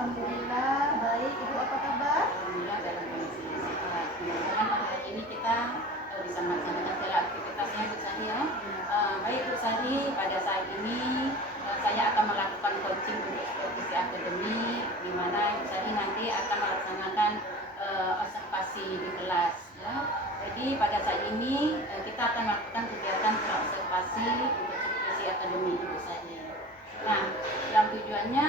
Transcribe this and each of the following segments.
Alhamdulillah, baik. Ibu apa kabar? Alhamdulillah dalam kondisi yang sehat. Mudah-mudahan pada hari ini kita bisa melaksanakan segala aktivitasnya Bu Sari ya. Baik Bu Sari, pada saat ini saya akan melakukan coaching untuk supervisi akademik, di mana Bu Sari nanti akan melaksanakan observasi di kelas. Ya. Jadi pada saat ini kita akan melakukan kegiatan observasi untuk supervisi akademik Bu Sari. Nah, yang tujuannya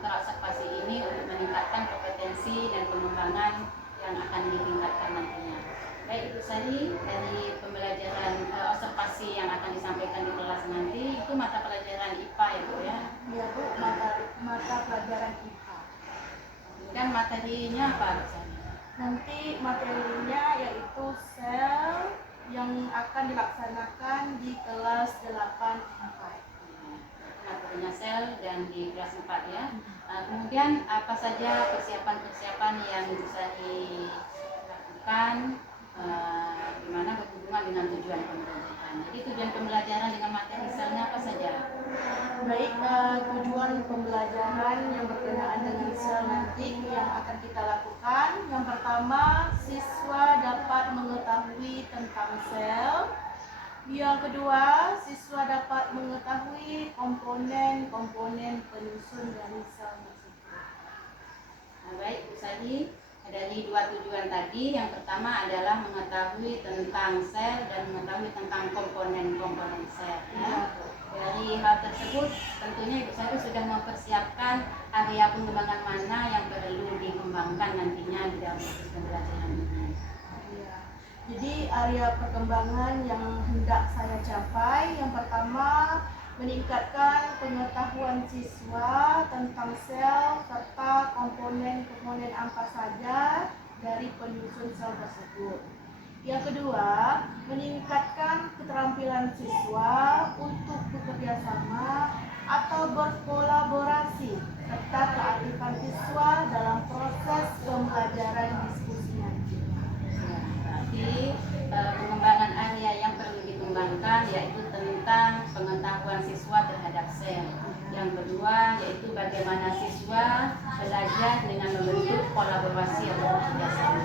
terobservasi ini untuk meningkatkan kompetensi dan pengembangan yang akan ditingkatkan nantinya. Baik Ibu Sari, dari pembelajaran observasi yang akan disampaikan di kelas nanti itu mata pelajaran IPA ya Bu ya? Ya Bu, mata pelajaran IPA. Dan materinya apa Bu Sari? Nanti materinya yaitu sel yang akan dilaksanakan di kelas 8 materinya sel dan di kelas 4 ya. Kemudian apa saja persiapan-persiapan yang bisa dilakukan di mana berhubungan dengan tujuan pembelajaran. Jadi tujuan pembelajaran dengan materi selnya apa saja? Baik, tujuan pembelajaran yang berkenaan dengan sel nanti yang akan kita lakukan. Yang pertama, siswa dapat mengetahui tentang sel. Yang kedua, siswa dapat mengetahui komponen-komponen penyusun dari sel tersebut. Baik Bu Sari, dari dua tujuan tadi, yang pertama adalah mengetahui tentang sel dan mengetahui tentang komponen-komponen sel. Ya. Dari hal tersebut, tentunya Ibu Sari sudah mempersiapkan area pengembangan mana yang perlu dikembangkan nantinya di dalam proses pembelajaran ini. Jadi area perkembangan yang hendak saya capai, yang pertama meningkatkan pengetahuan siswa tentang sel serta komponen-komponen apa saja dari penyusun sel tersebut. Yang kedua, meningkatkan keterampilan siswa untuk bekerja sama atau berkolaborasi serta kearifan siswa dalam proses pembelajaran diskusi nanti. Pengembangan area yang perlu dikembangkan yaitu tentang pengetahuan siswa terhadap sel. Yang kedua yaitu bagaimana siswa belajar dengan membentuk kolaborasi atau kerjasama.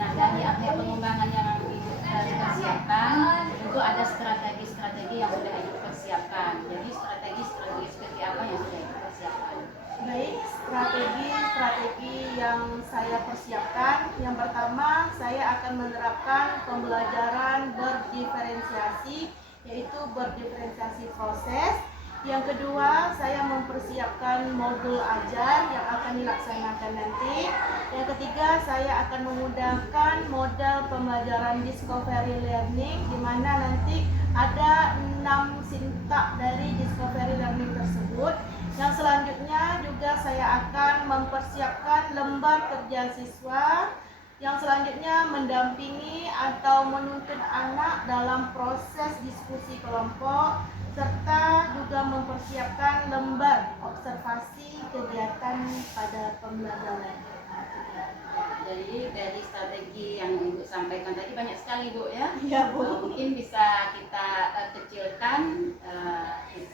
Nah, dari area pengembangan yang dipersiapkan tentu ada strategi-strategi yang sudah dipersiapkan. Jadi strategi-strategi seperti apa yang sudah dipersiapkan? Baik, strategi yang saya persiapkan. Yang pertama, saya akan menerapkan pembelajaran berdiferensiasi, yaitu berdiferensiasi proses. Yang kedua, saya mempersiapkan modul ajar yang akan dilaksanakan nanti. Yang ketiga, saya akan menggunakan model pembelajaran discovery learning, di mana nanti ada 6 sintak dari discovery learning tersebut. Yang selanjutnya juga saya akan mempersiapkan lembar kerja siswa. Yang selanjutnya mendampingi atau menuntun anak dalam proses diskusi kelompok, serta juga mempersiapkan lembar observasi kegiatan pada pembelajaran. Jadi dari strategi yang Ibu sampaikan tadi banyak sekali Bu ya. Iya Bu. Mungkin bisa kita kecilkan,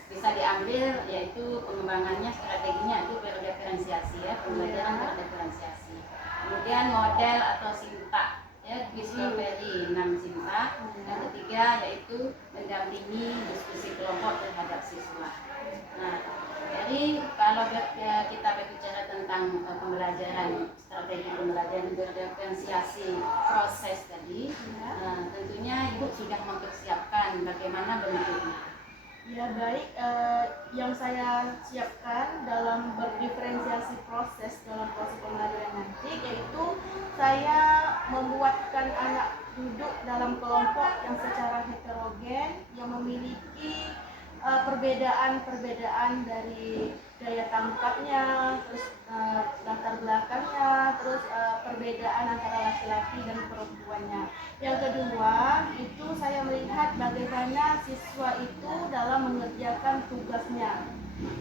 bisa diambil yaitu pengembangannya strateginya itu berdiferensiasi ya, pembelajaran berdiferensiasi. Kemudian model atau sintak ya, discovery 6 sintak. Yang ketiga yaitu mendampingi diskusi kelompok terhadap siswa. Nah, jadi kalau kita berbicara tentang pembelajaran, strategi pembelajaran berdiferensiasi proses tadi, tentunya Ibu sudah mempersiapkan bagaimana bentuknya. Ya baik, yang saya siapkan dalam berdiferensiasi proses dalam proses pembelajaran nanti, yaitu saya membuatkan anak duduk dalam kelompok yang secara heterogen, yang memiliki perbedaan-perbedaan dari daya tangkapnya, terus latar belakangnya, terus perbedaan antara laki-laki dan perempuannya. Yang kedua, itu saya melihat bagaimana siswa itu dalam mengerjakan tugasnya.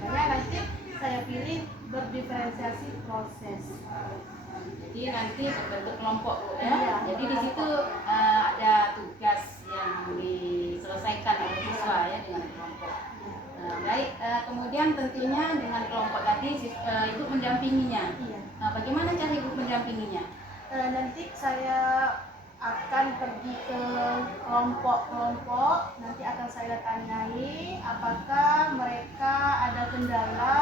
Makanya nanti saya pilih berdiferensiasi proses. Jadi nanti berbentuk kelompok Bu ya. Iya, jadi di situ ada tugas yang diselesaikan oleh siswa ya dengan kelompok. Baik, kemudian tentunya dengan kelompok tadi Ibu mendampinginya. Iya. Nah, bagaimana cara Ibu mendampinginya? Nanti saya akan pergi ke kelompok-kelompok, nanti akan saya tanyai apakah mereka ada kendala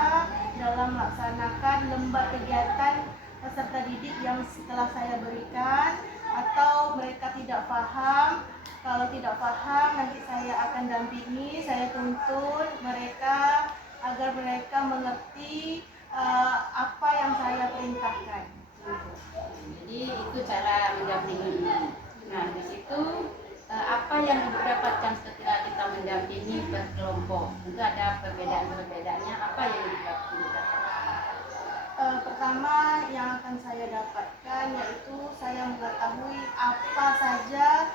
dalam melaksanakan lembar kegiatan peserta didik yang setelah saya berikan, atau mereka tidak paham. Kalau tidak paham, nanti saya akan dampingi, saya tuntun mereka agar mereka mengerti apa yang saya perintahkan. Jadi itu cara mendampingi. Nah, di situ apa yang Ibu dapatkan ketika kita mendampingi berkelompok? Tentu ada perbedaan-perbedaannya. Apa yang Ibu dapatkan? Pertama yang akan saya dapatkan yaitu saya mengetahui apa saja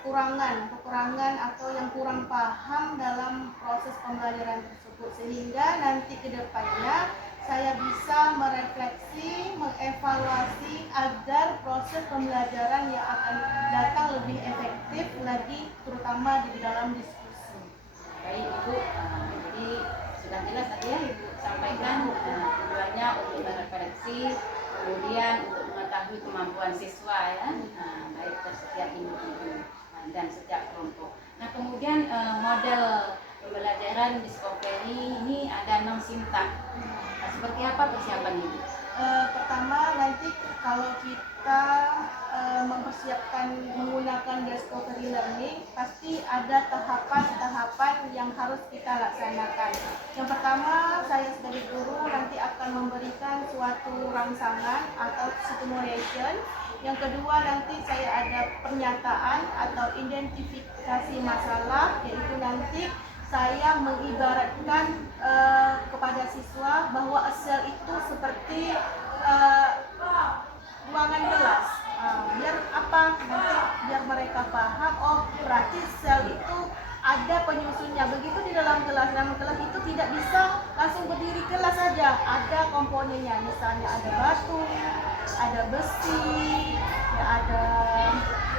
kekurangan atau yang kurang paham dalam proses pembelajaran tersebut, sehingga nanti ke depannya saya bisa merefleksi, mengevaluasi agar proses pembelajaran yang akan datang lebih efektif lagi, terutama di dalam diskusi. Baik Ibu, jadi sudah jelas tadi ya Ibu sampaikan tujuannya untuk merefleksi, kemudian untuk mengetahui kemampuan siswa ya, baik setiap individu dan setiap kelompok. Nah, kemudian model pembelajaran Discovery ini ada 6 sintak. Nah, seperti apa persiapan ini? Pertama, nanti kalau kita mempersiapkan menggunakan Discovery Learning, pasti ada tahapan-tahapan yang harus kita laksanakan. Yang pertama, saya sebagai guru nanti akan memberikan suatu rangsangan atau stimulation. Yang kedua, nanti saya ada pernyataan atau identifikasi masalah, yaitu nanti saya mengibaratkan kepada siswa bahwa sel itu seperti ruangan kelas. Biar apa? Nanti biar mereka paham, oh berarti sel itu ada penyusunnya. Begitu di dalam kelas itu tidak bisa langsung berdiri kelas saja, ada komponennya. Misalnya ada batu, ada besi, ya ada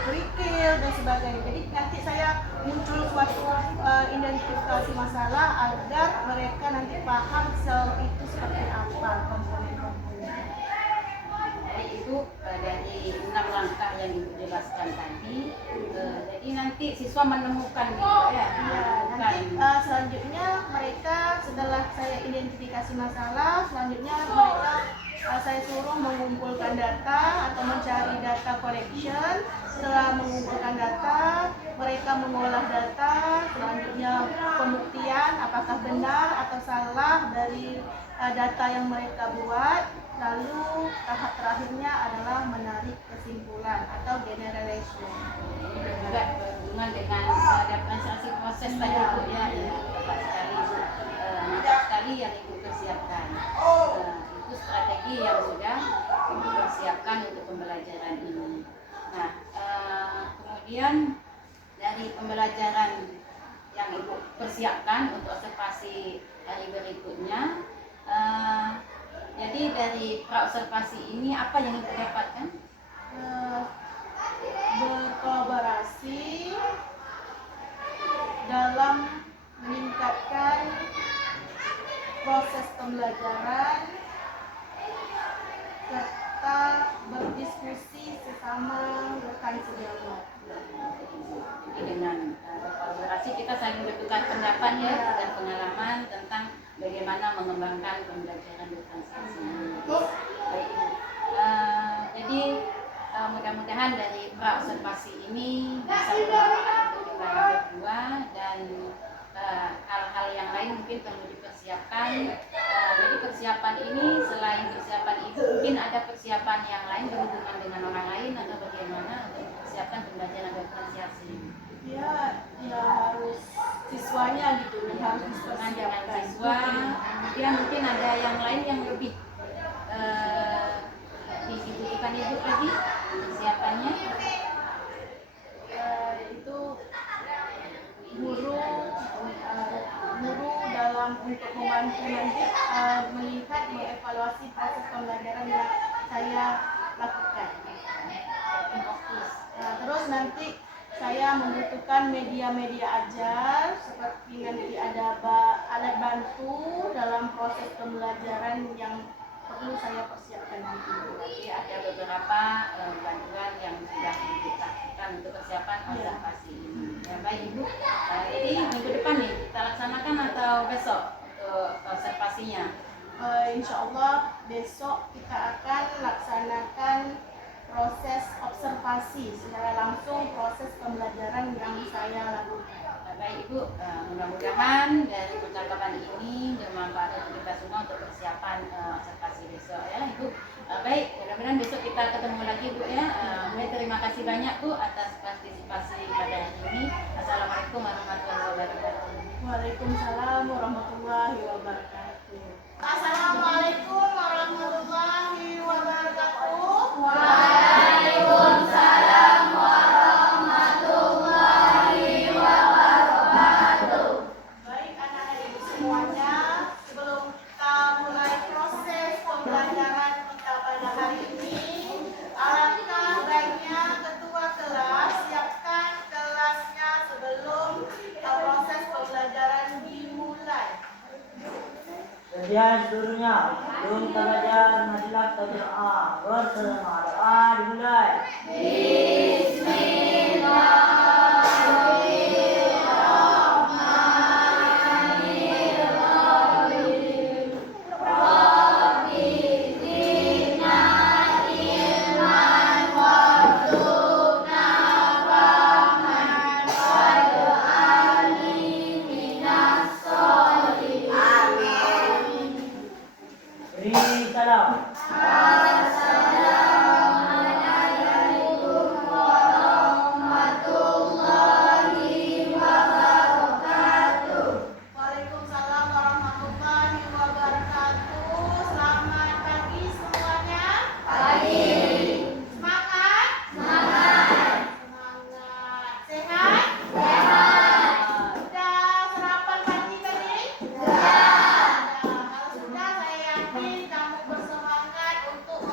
kerikil dan sebagainya. Jadi nanti saya muncul suatu identifikasi masalah agar mereka nanti paham sel itu seperti apa komponen-komponennya. Jadi itu dari 6 langkah yang Ibu jelaskan tadi. Jadi nanti siswa menemukan gitu ya. Nanti selanjutnya mereka setelah saya identifikasi masalah, selanjutnya mereka saya suruh mengumpulkan data atau mencari data collection. Setelah mengumpulkan data, mereka mengolah data, selanjutnya pembuktian apakah benar atau salah dari data yang mereka buat. Lalu tahap terakhirnya adalah menarik kesimpulan atau generalization. Ini juga berhubungan dengan demonstrasi proses tadi Bu ya. Tepat sekali Bu. Mantap sekali yang Ibu persiapkan. Itu strategi yang sudah Ibu persiapkan untuk pembelajaran ini. Nah, kemudian dari pembelajaran yang Ibu persiapkan untuk observasi hari berikutnya, jadi dari praobservasi ini apa yang Ibu dapatkan? Berkolaborasi dalam meningkatkan proses pembelajaran serta berdiskusi sesama rekan sejawat. Jadi dengan berkolaborasi kita saling bertukar pendapat ya dan pengalaman tentang bagaimana mengembangkan pembelajaran bertransaksi. Baik, jadi mudah-mudahan dari praobservasi ini bisa bermanfaat untuk kita berdua dan hal-hal yang lain mungkin perlu dipersiapkan. Jadi persiapan ini selain persiapan Ibu mungkin ada persiapan yang lain berhubungan dengan orang lain atau bagaimana untuk mempersiapkan pembelajaran bertransaksi. Ya harus siswanya gitu, harus dengan siswa. Kemudian mungkin ada yang lain yang lebih dibutuhkan Ibu lagi persiapannya. Itu guru dalam untuk membantu nanti melihat mengevaluasi proses pembelajaran yang saya lakukan. Terus nanti saya membutuhkan media-media ajar seperti nanti ada alat bantu dalam proses pembelajaran yang perlu saya persiapkan nanti. Berarti ada beberapa bantuan yang sudah dilakukan untuk persiapan observasi ini. Ya, baik Ibu. Jadi minggu depan nih kita laksanakan atau besok untuk observasinya? Insya Allah besok kita akan laksanakan proses observasi secara langsung, proses pembelajaran yang saya lakukan. Baik Ibu, mudah-mudahan dari percakapan ini bermanfaat untuk kita semua untuk persiapan observasi besok ya Ibu. Baik, mudah-mudahan besok kita ketemu lagi Bu ya. Baik, terima kasih banyak Bu atas partisipasi pada hari ini. Assalamualaikum warahmatullahi wabarakatuh. Waalaikumsalam warahmatullahi wabarakatuh. Assalamualaikum warahmatullahi wabarakatuh. Waalaikumsalam warahmatullahi wabarakatuh. Baik anak-anak ibu semuanya, sebelum kita mulai proses pembelajaran kita pada hari ini, alangkah baiknya ketua kelas siapkan kelasnya sebelum proses pembelajaran dimulai. Kemudian seluruhnya, sebelum kita belajar, marilah kita berdoa. Bersama doa dimulai. Beri salam. Waalaikumsalam warahmatullahi wabarakatuh. Selamat pagi semuanya. Pagi. Semangat? Semangat. Sehat? Sehat. Sudah sarapan pagi tadi? Sudah. Kalau sudah, saya yakin kamu bersemangat untuk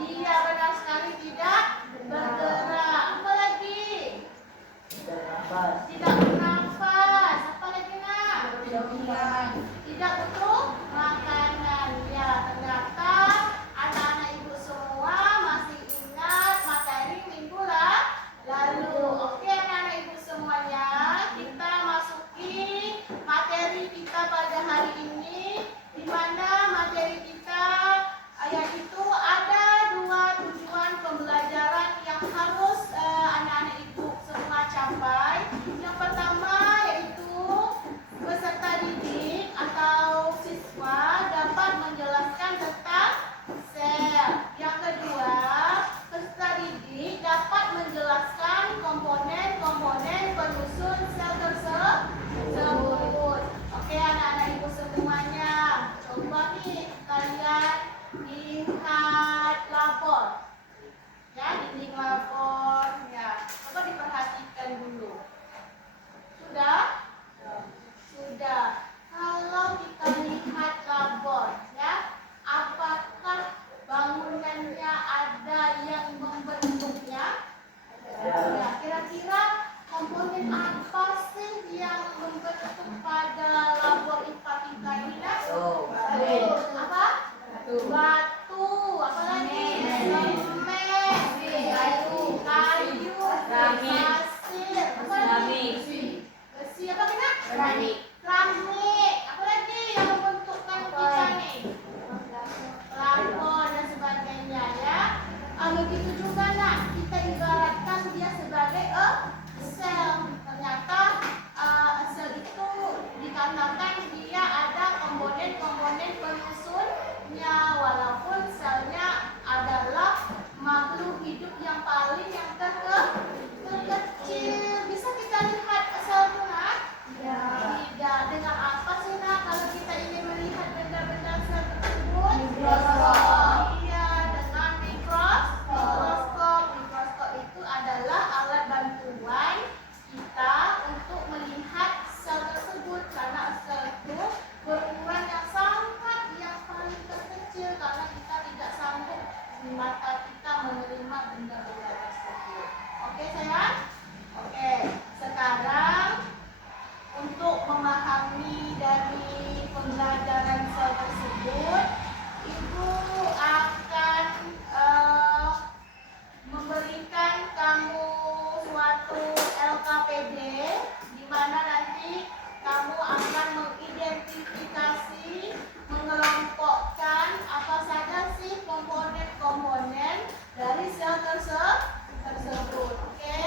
Iya, benar sekali, tidak bergerak. Apa lagi? Bernafas. Tidak bernafas. Apa lagi nak? Tidak makan. Tidak butuh makanan. Ya, ternyata anak-anak ibu semua masih ingat materi minggu lalu. Oke, anak-anak ibu semuanya, kita masuki materi kita pada hari ini, di mana materi kita yaitu ada 2 tujuan pembelajaran yang harus anak-anak ibu semua capai. Yang pertama yaitu peserta didik atau siswa dapat menjelaskan tentang sel. Yang kedua, peserta didik dapat menjelaskan komponen-komponen penyusun sel tersebut. Oke, anak-anak ibu semuanya, coba nih kalian lihat lapor. Ya, dinding lapor. Ya, coba diperhatikan dulu. Sudah? Sudah. Kalau kita lihat labor, ya, apakah bangunannya ada yang membentuknya? Ya, kira-kira komponen apa sih yang membentuk pada labor IPA kita ini? Nak? Apa? Batu. Apa lagi? Semen, kayu, pasir. Apa lagi? Besi. Apa kena? Keramik. Apa lagi yang membentukkan kita nih? Plafon dan sebagainya, ya. Begitu juga nak, kita ibaratkan dia sebagai sel. Ternyata sel itu dikatakan dia ada komponen-komponen penyusunnya, walaupun selnya adalah makhluk hidup yang paling terkecil. Bisa kita lihat sel itu nak? Ya. Tidak. Dengan apa sih nak kalau kita ingin melihat benda-benda sel tersebut? Mikroskop. Iya, dengan mikroskop. Mikroskop itu adalah alat bantuan kita untuk melihat sel tersebut, karena sel itu berukuran yang paling terkecil, karena kita tidak sanggup mata kita menerima benda-benda tersebut. Oke sayang? Oke, sekarang untuk memahami dari pembelajaran sel tersebut, Ibu akan memberikan kamu suatu LKPD, di mana nanti kamu akan mengidentifikasi, mengelompokkan apa saja sih komponen-komponen dari sel tersebut. Oke?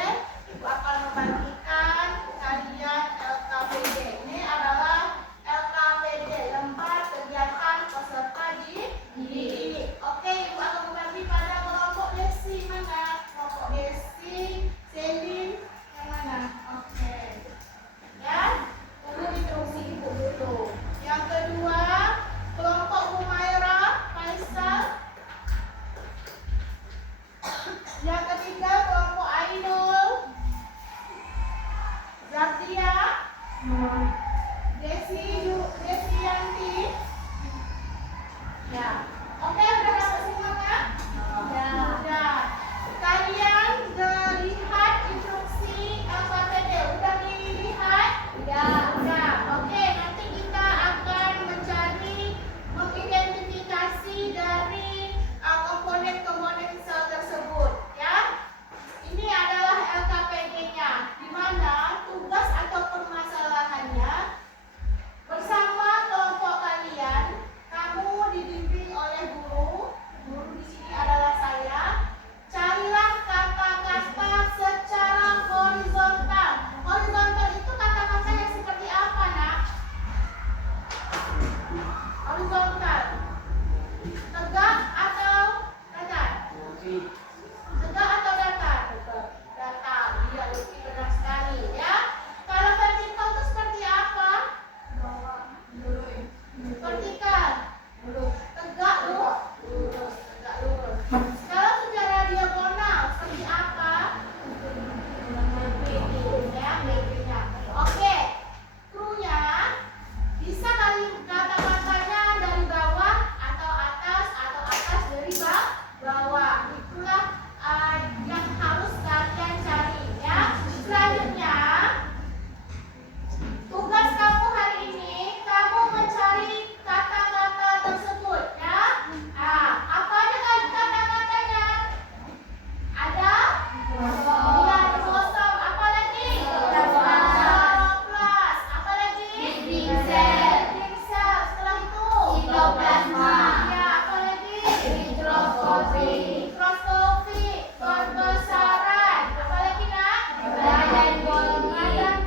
Mikroskopi, pembesaran. Apalagi nak? Badan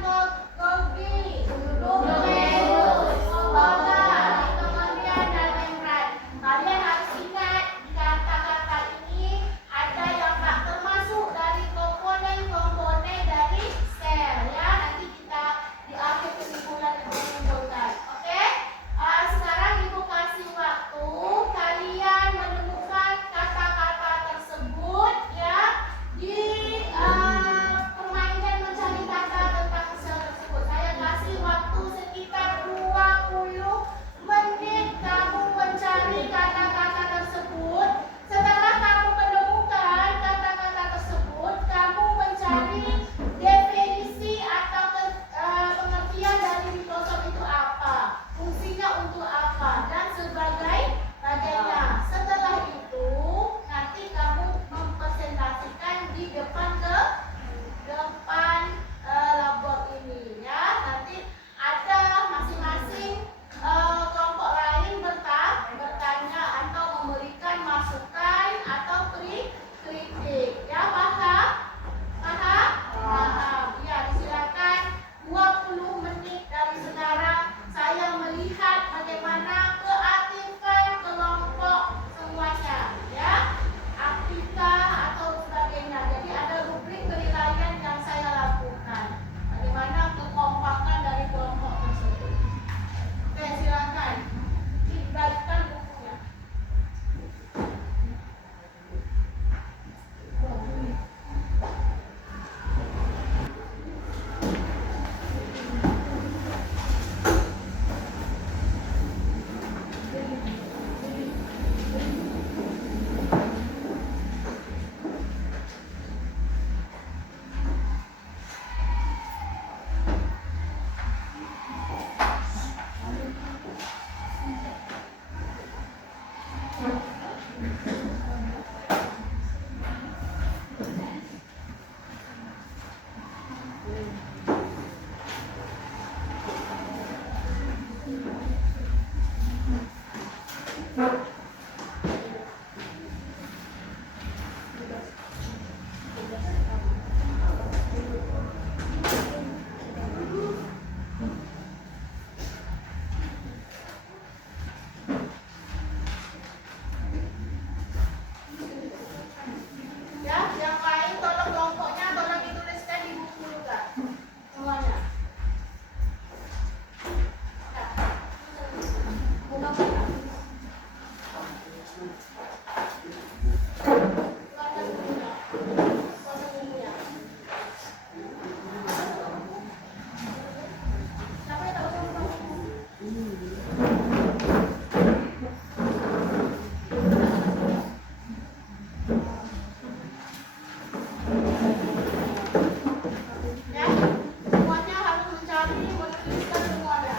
Golgi, nukleus, pola, mitokondria dan membran. Kalian harus ingat kata-kata ini ada yang tak termasuk dari komponen-komponen dari sel ya. Nanti kita di akhir kesimpulan itu mengumpulkan. Oke? Sekarang Ibu kasih waktu kalian menemukan kata-kata tersebut ya di permainan mencari kata tentang sel tersebut. Saya kasih waktu sekitar 20 menit kamu mencari kata-kata tersebut. Setelah kamu menemukan kata-kata tersebut, kamu mencari definisi atau pengertian dari Microsoft itu apa, fungsinya untuk apa, dan sebagainya. Setelah itu, nanti kamu mempresentasikan di depan labor ini ya. Nanti ada masing-masing kelompok lain bertanya atau memberikan masukan atau kritik ya. Paham? Ya, silakan 20 menit dari sekarang. Saya melihat bagaimana keaktifan kelompok semuanya ya, aktika atau sebagainya. Jadi ada rubrik penilaian yang saya lakukan, bagaimana kekompakan dari kelompok tersebut. Oke, silakan dibagikan bukunya. Ya, yang lain tolong kelompoknya tolong dituliskan di buku juga semuanya. Ya. Buka mana? Keluarkan bukunya. Keluarkan bukunya. Siapa yang tahu sama buku? Ya, semuanya harus mencari menuliskan semuanya.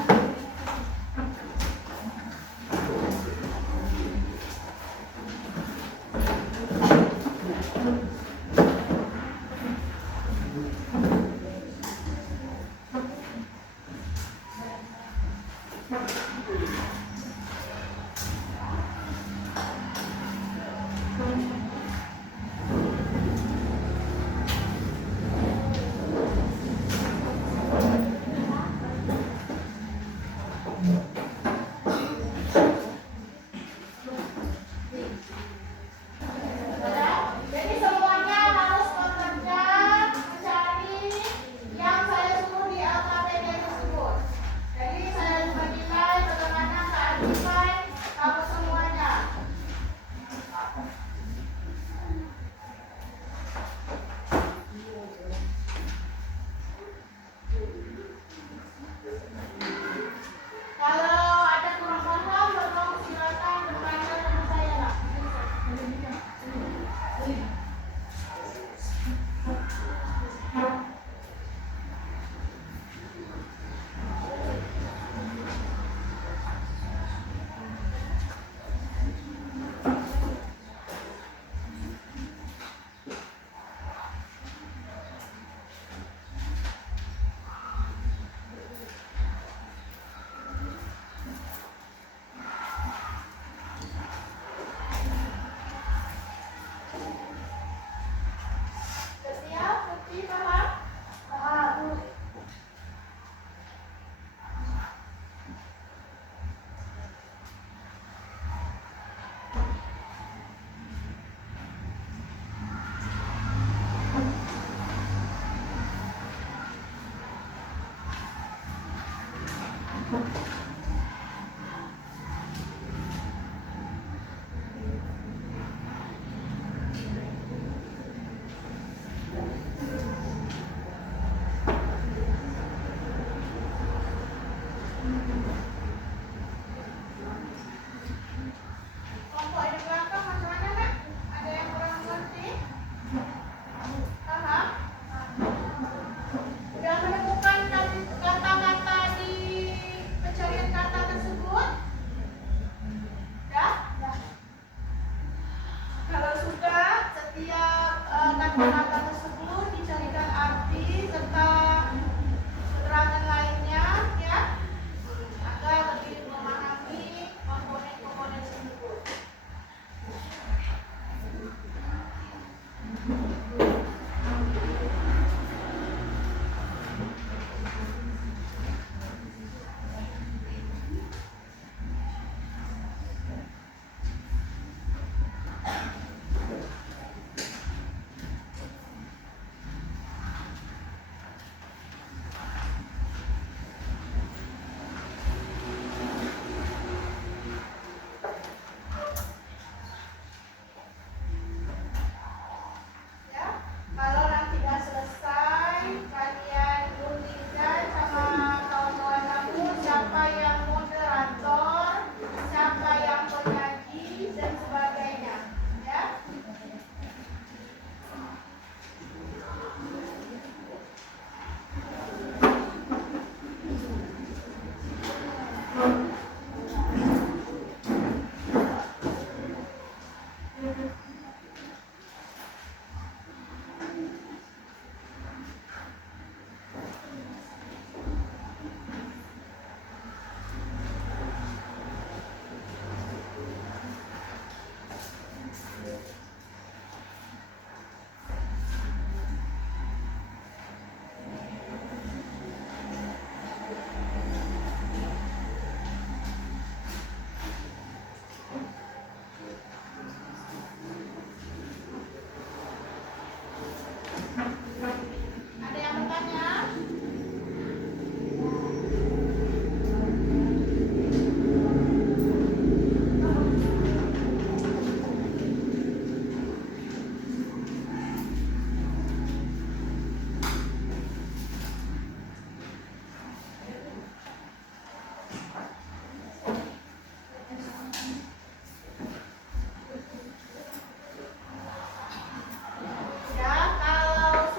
Jadi semuanya kata-kata tersebut dicarikan arti serta keterangan lainnya ya, agar lebih memahami komponen-komponen tersebut. Ya, kalau nanti sudah selesai, kalian rundingkan sama kawan-kawan kamu siapa yang moderator, siapa yang penyaji dan sebagainya. Ya. Ada yang bertanya? Ya, kalau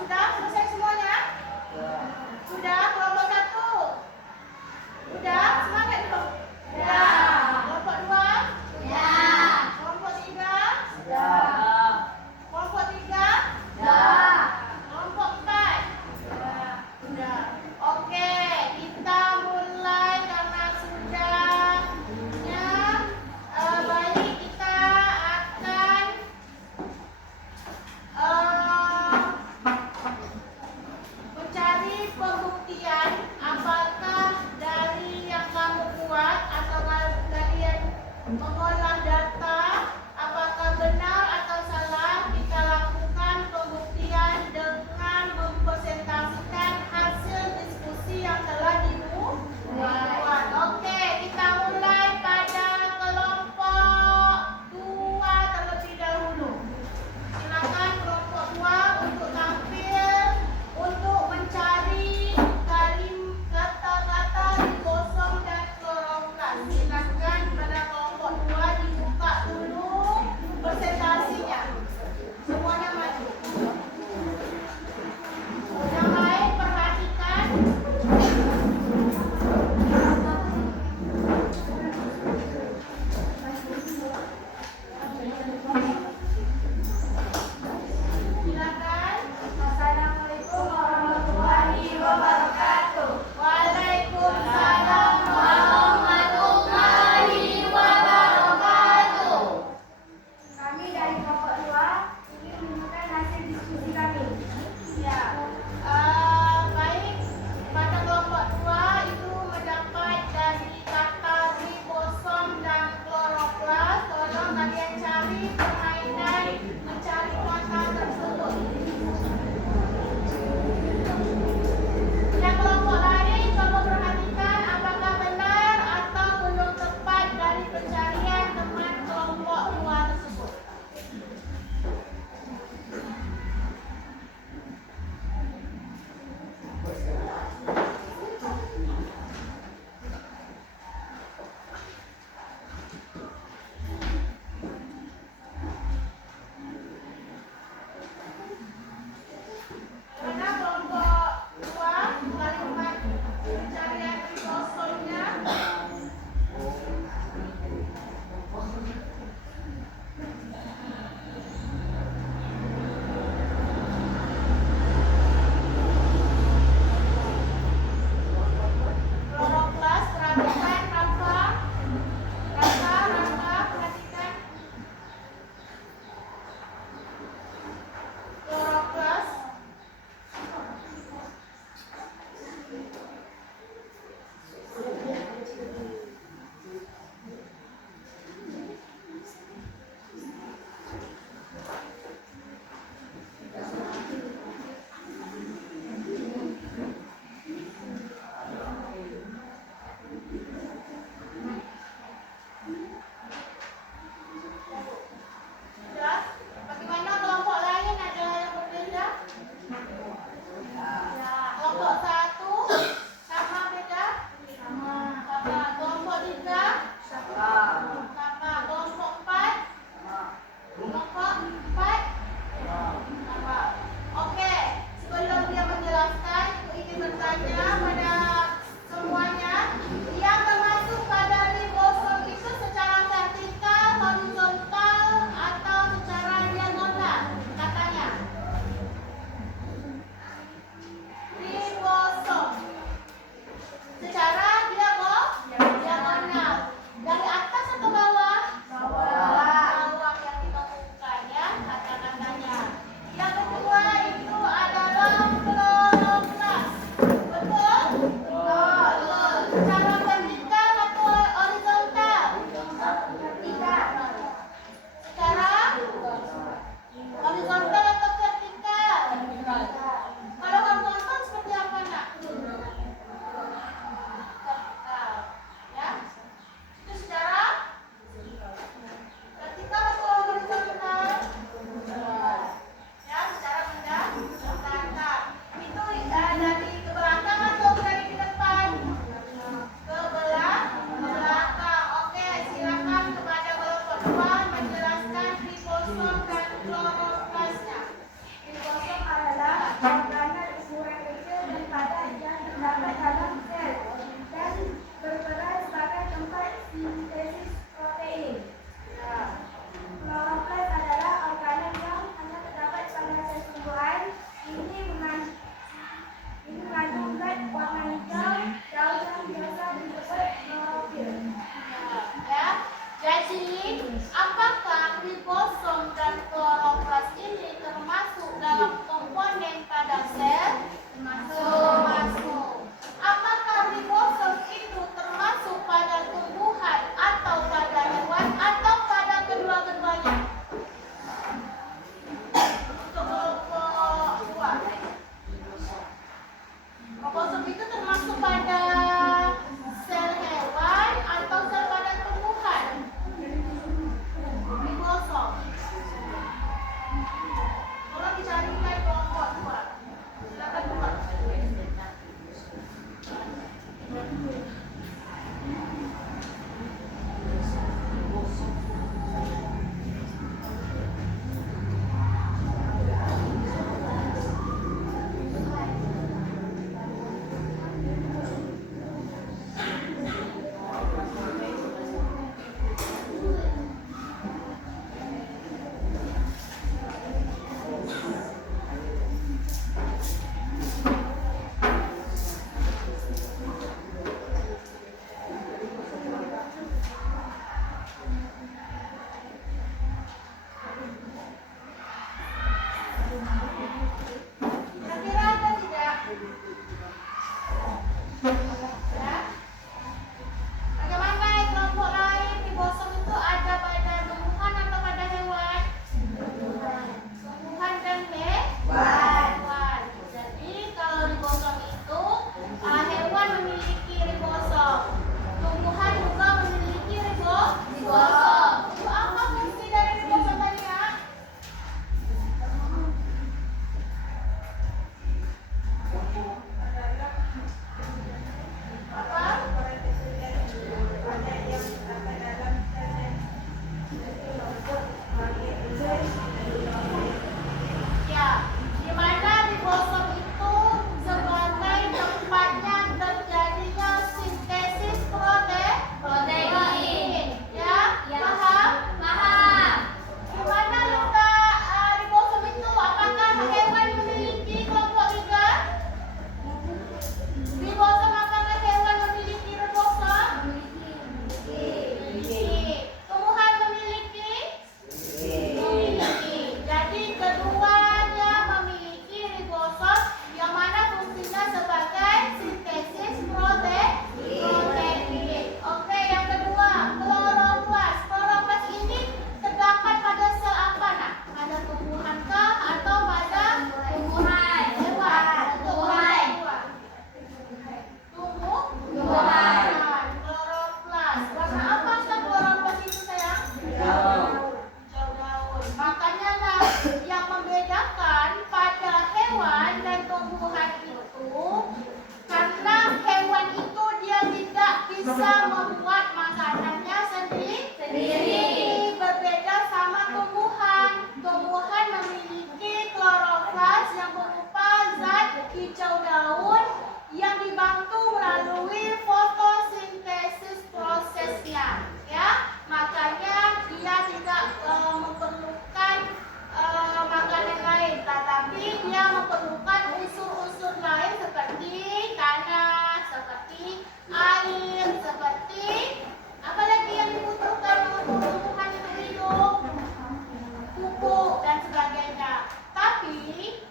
dan sebagainya. Tapi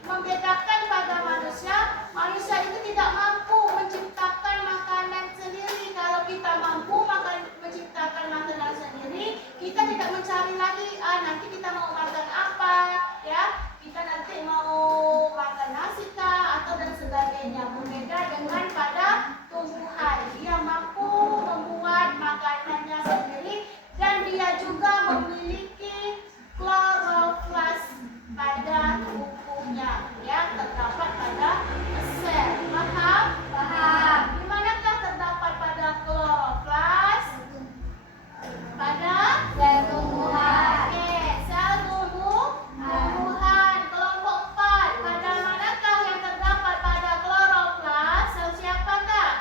membedakan pada manusia, manusia itu tidak mampu menciptakan makanan sendiri. Kalau kita mampu menciptakan makanan sendiri, kita tidak mencari lagi, nanti kita mau makan apa, ya. Kita nanti mau makan nasi kah atau dan sebagainya. Berbeda dengan pada tumbuhan, dia mampu membuat makanannya sendiri dan dia juga memiliki kloroflas pada tubuhnya yang terdapat pada sel. Paham? Paham. Di manakah terdapat pada kloroflas? Pada sel tumbuhan. Oke, sel tumbuhan. Kelompok 4. Pada manakah yang terdapat pada kloroflas? Sel siapakah?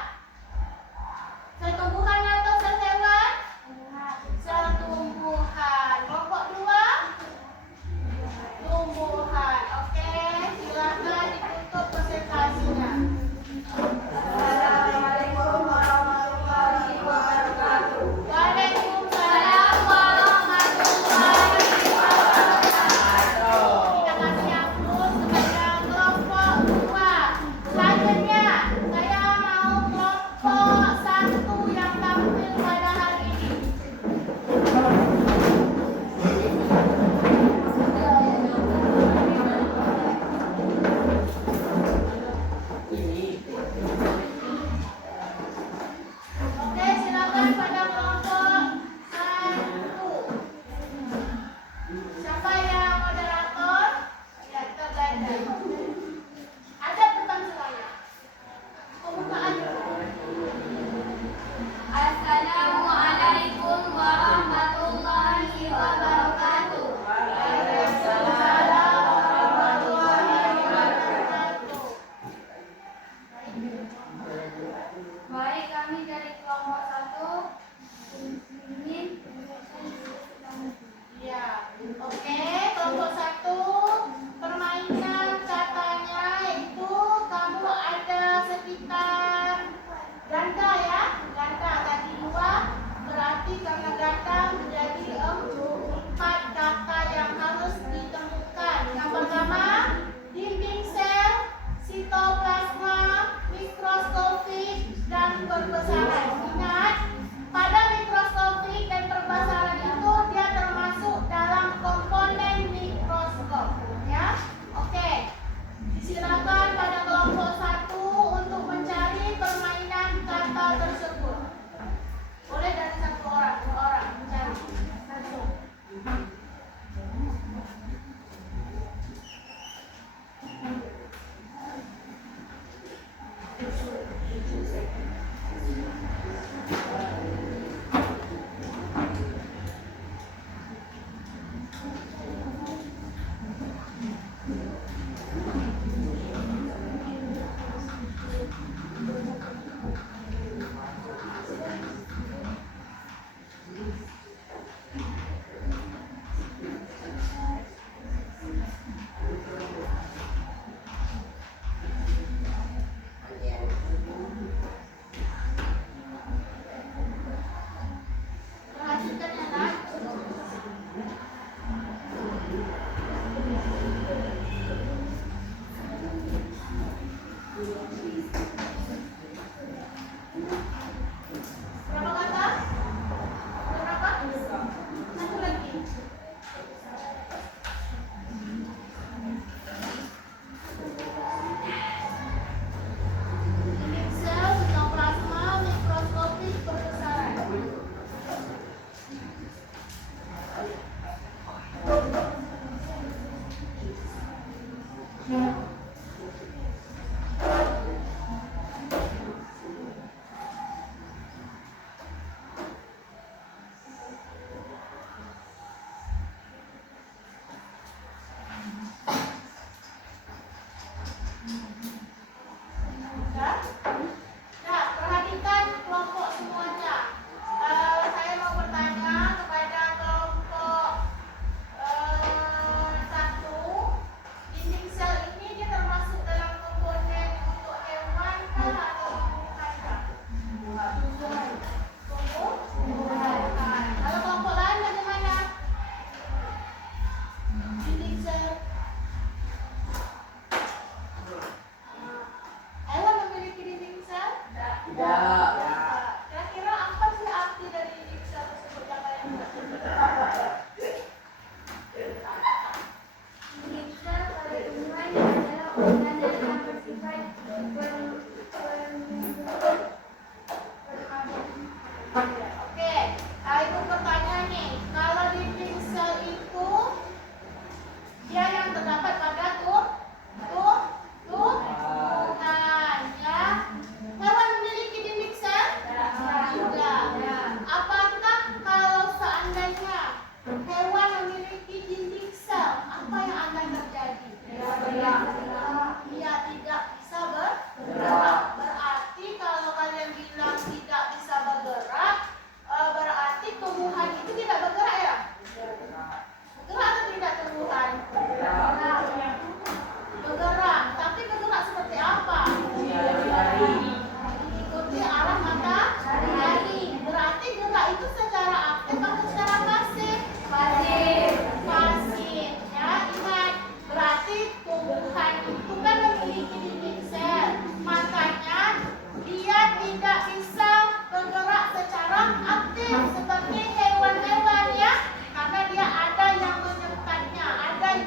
Sel tumbuhan atau sel hewan? Sel tumbuhan. Kelompok 2? Tumbuhan. Oke, silakan ditutup presentasinya. Assalamualaikum warahmatullahi wabarakatuh. Waalaikumsalam warahmatullahi wabarakatuh. Kita kasih aplaus kepada kelompok 2. Selanjutnya, saya mau kelompok 1 yang tampil pada hari ini. Oke, silakan pada kelompok 1. Siapa yang moderator? Ya, kita belajar. Ada depan semuanya. Pembukaan dulu. Assalamualaikum warahmatullahi wabarakatuh. Waalaikumsalam warahmatullahi wabarakatuh. Baik, kami dari kelompok 1 ingin Ya, oke, kelompok 1 permainan katanya itu kamu ada sekitar ganda ya, ganda tadi 2 berarti karena ganda menjadi 4 kata yang harus ditemukan. Yang pertama, dinding sel, sitoplasma, mikroskopik dan perbesaran. Ingat, pada mikroskopik dan perbesaran itu dia termasuk dalam komponen mikroskop, ya. Oke. Silakan pada kelompok 1 untuk mencari permainan kata tersebut. Boleh dari 1 orang, 2 orang mencari. Langsung. Perhatikan ya, Nak. Berapa kata? Berapa? 1 lagi. Dinding sel, sitoplasma, mikroskopik, perbesaran. Ya? Nah, perhatikan kelompok semuanya. Saya mau bertanya kepada kelompok 1. Dinding sel ini dia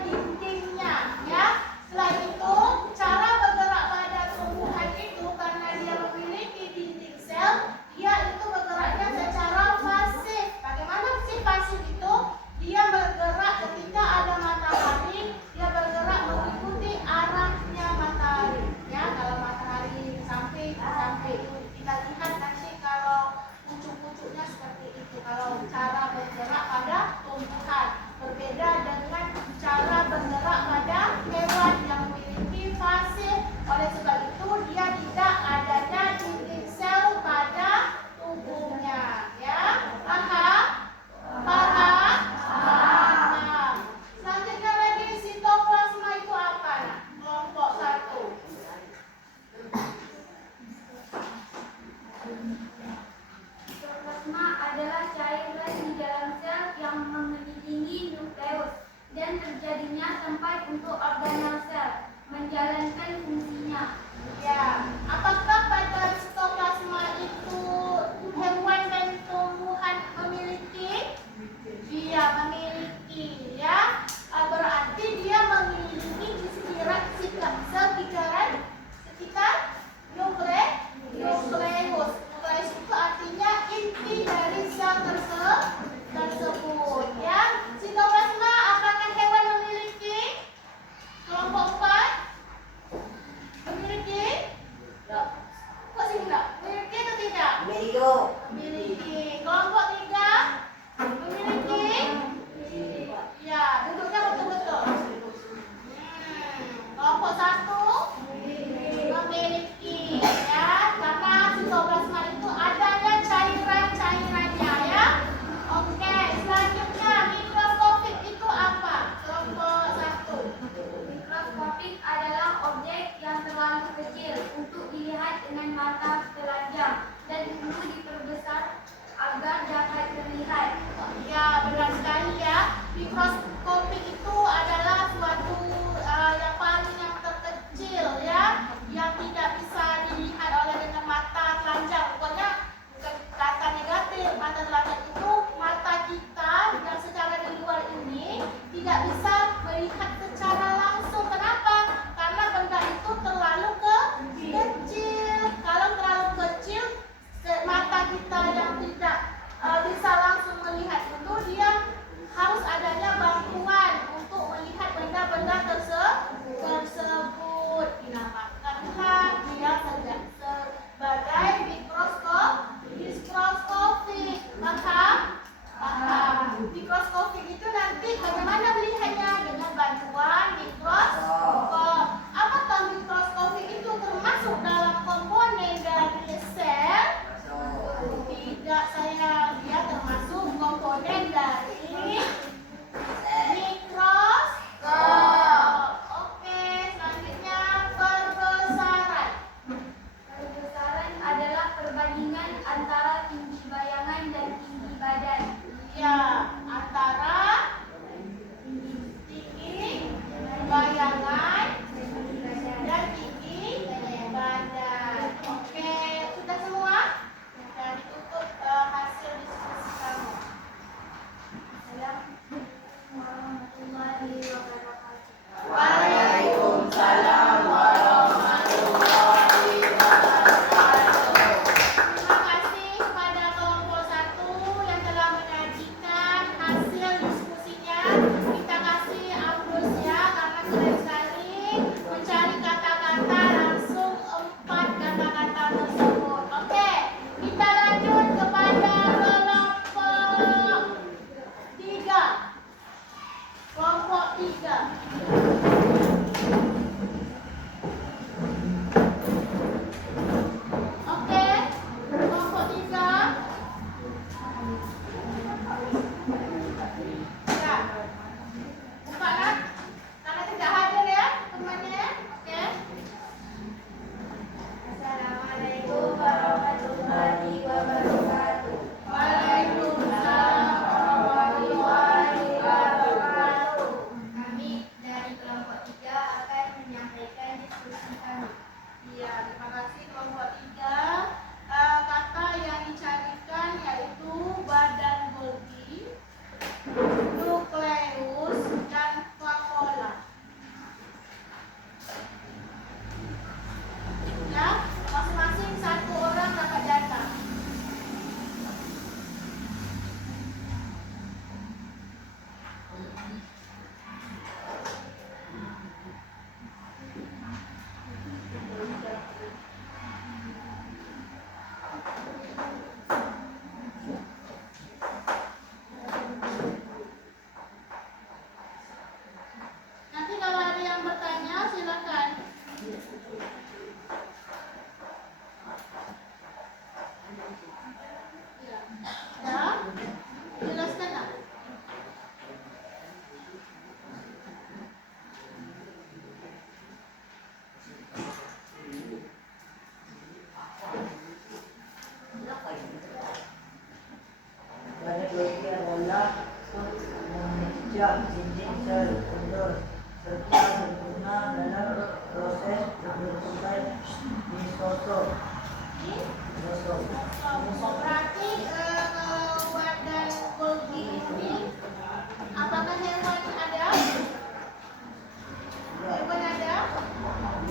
dindingnya, ya. Selain itu, cara bergerak pada tumbuhan itu karena dia memiliki dinding sel, dia itu bergeraknya secara pasif. Bagaimana sih pasif itu? Dia bergerak ketika ada matahari, dia bergerak mengikuti arahnya matahari. Ya, kalau matahari sampai kita lihat nanti kalau pucuk-pucuknya seperti itu. Kalau cara bergerak pada tumbuhan berbeda dengan cara bergerak pada hewan yang memiliki fase. Oleh sebab itu dia tidak adanya dinding sel pada tubuhnya. Ya, paham? Paham? Paham. Selanjutnya lagi sitoplasma itu apa? Nah, kelompok 1. Sitoplasma adalah cairan di dalam sel yang mengelilingi nukleus dan terjadinya tempat untuk organel sel menjalankan fungsinya. Ya, apakah pada sitoplasma itu hewan dan tumbuhan memiliki? Dia memiliki, ya. Berarti dia mengelilingi di sekitar nukleus. Nukleus itu artinya inti dari sel tersebut, ya. Sitoplasma apakah hewan memiliki? Kelompok 4 memiliki? Kok sih enggak? Memiliki atau tidak? Beliau Memiliki. Kelompok 3 memiliki? serta sempurna dalam proses pembentukan misosol. Berarti wadah Golgi ini apakah hewan ada? Hewan ada?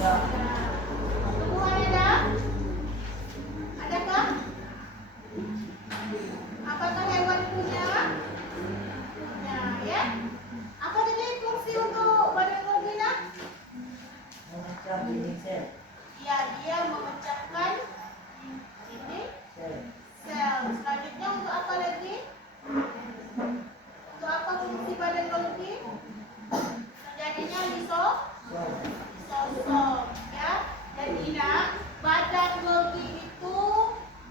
Ya, Tumbuhan ada? Adakah? Apakah hewan punya? Punya, ya. Apa tadi fungsi untuk badan Golgi? memecah dinding sel. Ya, dia memecahkan ini Sel. sel. Selanjutnya untuk apa lagi? Untuk apa fungsi badan Golgi? Terjadinya lisosom, ya. Dan ingat, badan Golgi itu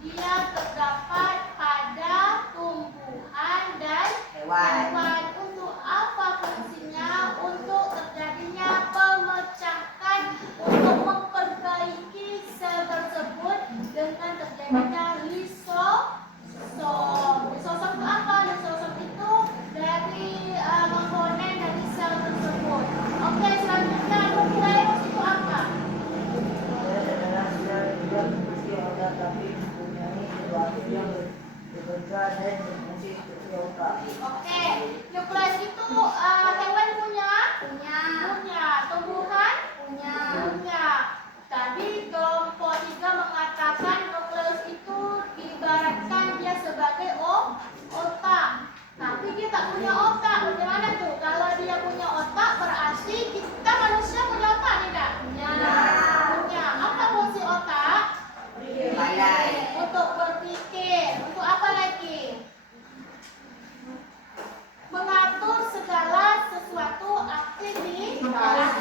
dia terdapat pada tumbuhan dan hewan. Untuk apa fungsinya? Untuk terjadinya pemecahkan, untuk memperbaiki sel tersebut dengan terjadinya lisosom. Lisosom itu apa? Lisosom itu dari komponen dari sel tersebut. Oke, selanjutnya nukleus itu apa? Sel adalah sel yang berfungsi otak tapi mempunyai sesuatu yang bekerja dan berfungsi seperti otak. Oke, nukleus itu hewan punya? Punya. Tumbuhan? Punya. Tadi kelompok 3 mengatakan nukleus itu diibaratkan dia sebagai otak. Tapi dia tak punya otak. Bagaimana tuh? Kalau dia punya otak berarti kita manusia punya otak tidak? Punya. Apa fungsi otak? Untuk berpikir. Untuk apa lagi? Mengatur segala sesuatu aktivitas.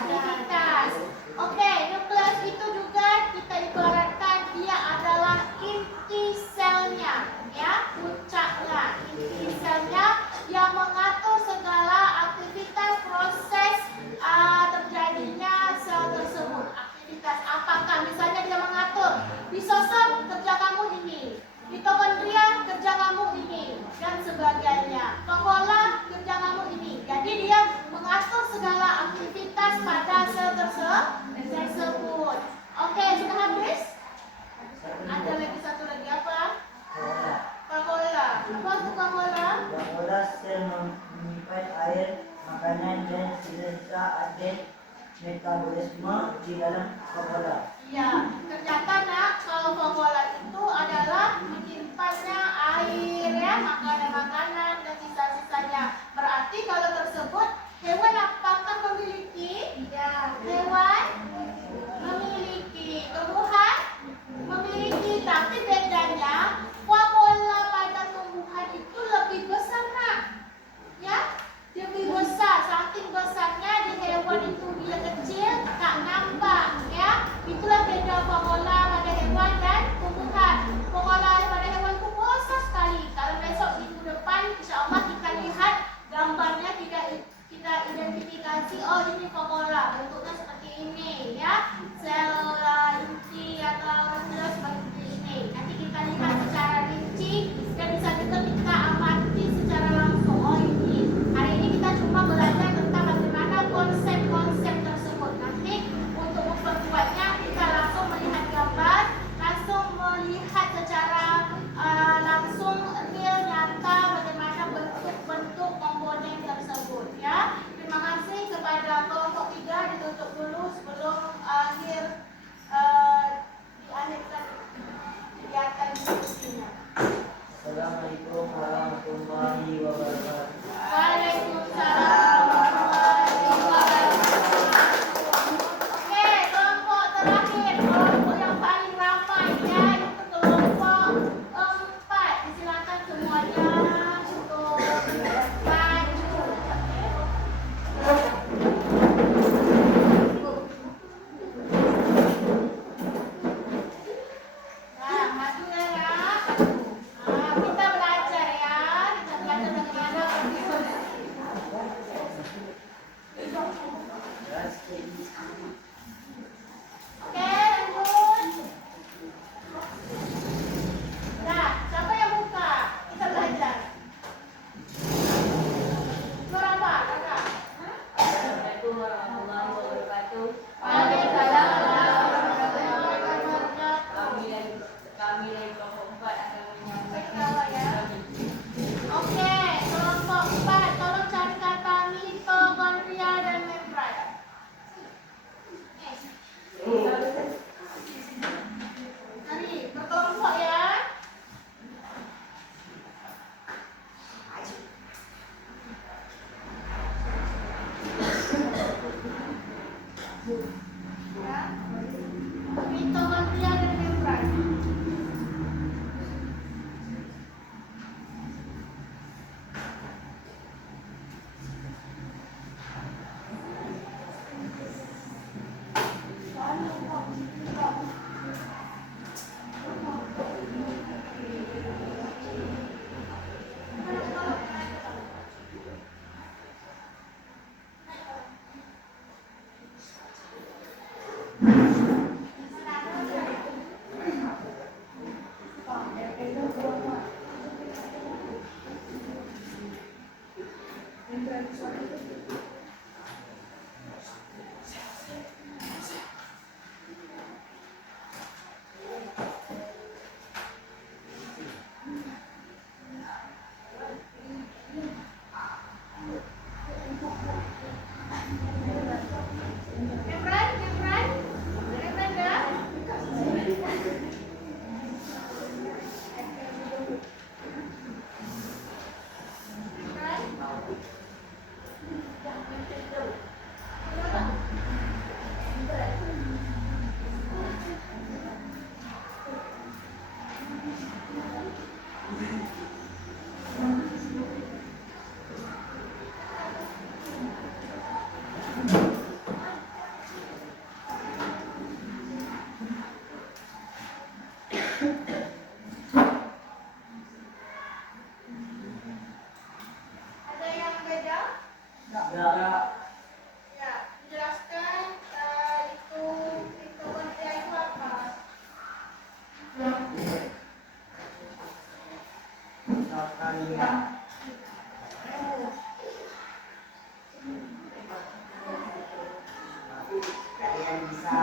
Oke, nukleus itu juga kita ibaratkan dia adalah inti selnya, ya, puncaknya. Inti selnya yang mengatur segala aktivitas proses terjadinya sel tersebut. Aktivitas apakah? Misalnya dia mengatur lisosom kerja kamu ini, mitokondria kerja kamu ini, dan sebagainya. Vakuola kerja kamu ini. Jadi dia mengatur segala aktivitas pada sel tersebut. Oke, sudah habis? Ada lagi satu lagi apa? Vakuola. Apa itu vakuola? Vakuola sel menyimpan air, makanan dan sisa agen metabolisme di dalam vakuola. Ya, ternyata nak, kalau vakuola itu adalah menyimpannya air, ya, makanan-makanan dan sisa-sisanya. Berarti kalau tersebut hewan apakah memiliki? Hewan memiliki. Tumbuhan memiliki. Tapi bedanya vakuola pada tumbuhan itu lebih besar, nak. Ya, lebih besar. Saking besarnya di hewan itu dia kecil, tak nampak, ya. Itulah beda vakuola pada hewan dan tumbuhan. Vakuola pada hewan itu besar sekali. Kalau besok minggu depan, insya Allah kita lihat gambarnya, kita identifikasi. Oh, ini vakuola, bentuknya seperti ini, ya. Sel inti atau seperti ini. Nanti kita lihat secara rinci dan bisa juga kita amati secara langsung. Oh, ini. Hari ini kita cuma belajar tentang bagaimana konsep-konsep tersebut. Nanti untuk memperkuatnya kita langsung melihat gambar, langsung melihat secara langsung real nyata bagaimana bentuk-bentuk komponen tersebut, ya. Terima kasih kepada kelompok 3, ditutup dulu sebelum diakhirkan kegiatan diskusinya. Assalamualaikum warahmatullahi wabarakatuh. Waalaikumsalam warahmatullahi wabarakatuh. Oke, kelompok terakhir, kelompok yang paling ramai, ya, itu kelompok 4. Silakan semuanya untuk maju. Nah, maju ya, nak. Nah, kita belajar, ya. Kita belajar bagaimana berdiskusi. Oke, lanjut. Nah, siapa yang buka? Kita belajar. Suara apa, kakak? warahmatullahi wabarakatuh. Waalaikumsalam warahmatullahi wabarakatuh. Kami dari kelompok 4 akan menyampaikan Ya. Oke, kelompok 4 tolong cari kata mitokondria dan membran. Mari berkelompok ya. Ya. Mitokondria dan membran. Membran ya. Ada yang beda? Enggak. Ya, menjelaskan itu mitokondria itu apa? Misalkannya kalian bisa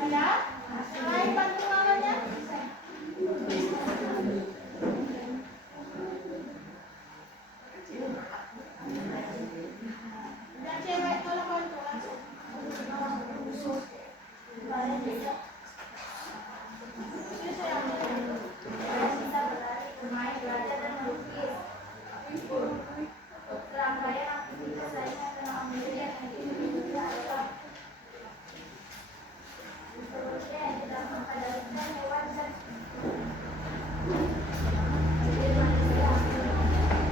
Ada? Selain bantu mamanya? Dan cewek tolong bantu langsung. Ini saya ambil. Bisa berlari, bermain, belajar, dan melukis. Serangkaian aktivitas lainnya akan mengambil yang diikuti adalah mitokondria yang tidak mengkadalkan hewan dan manusia.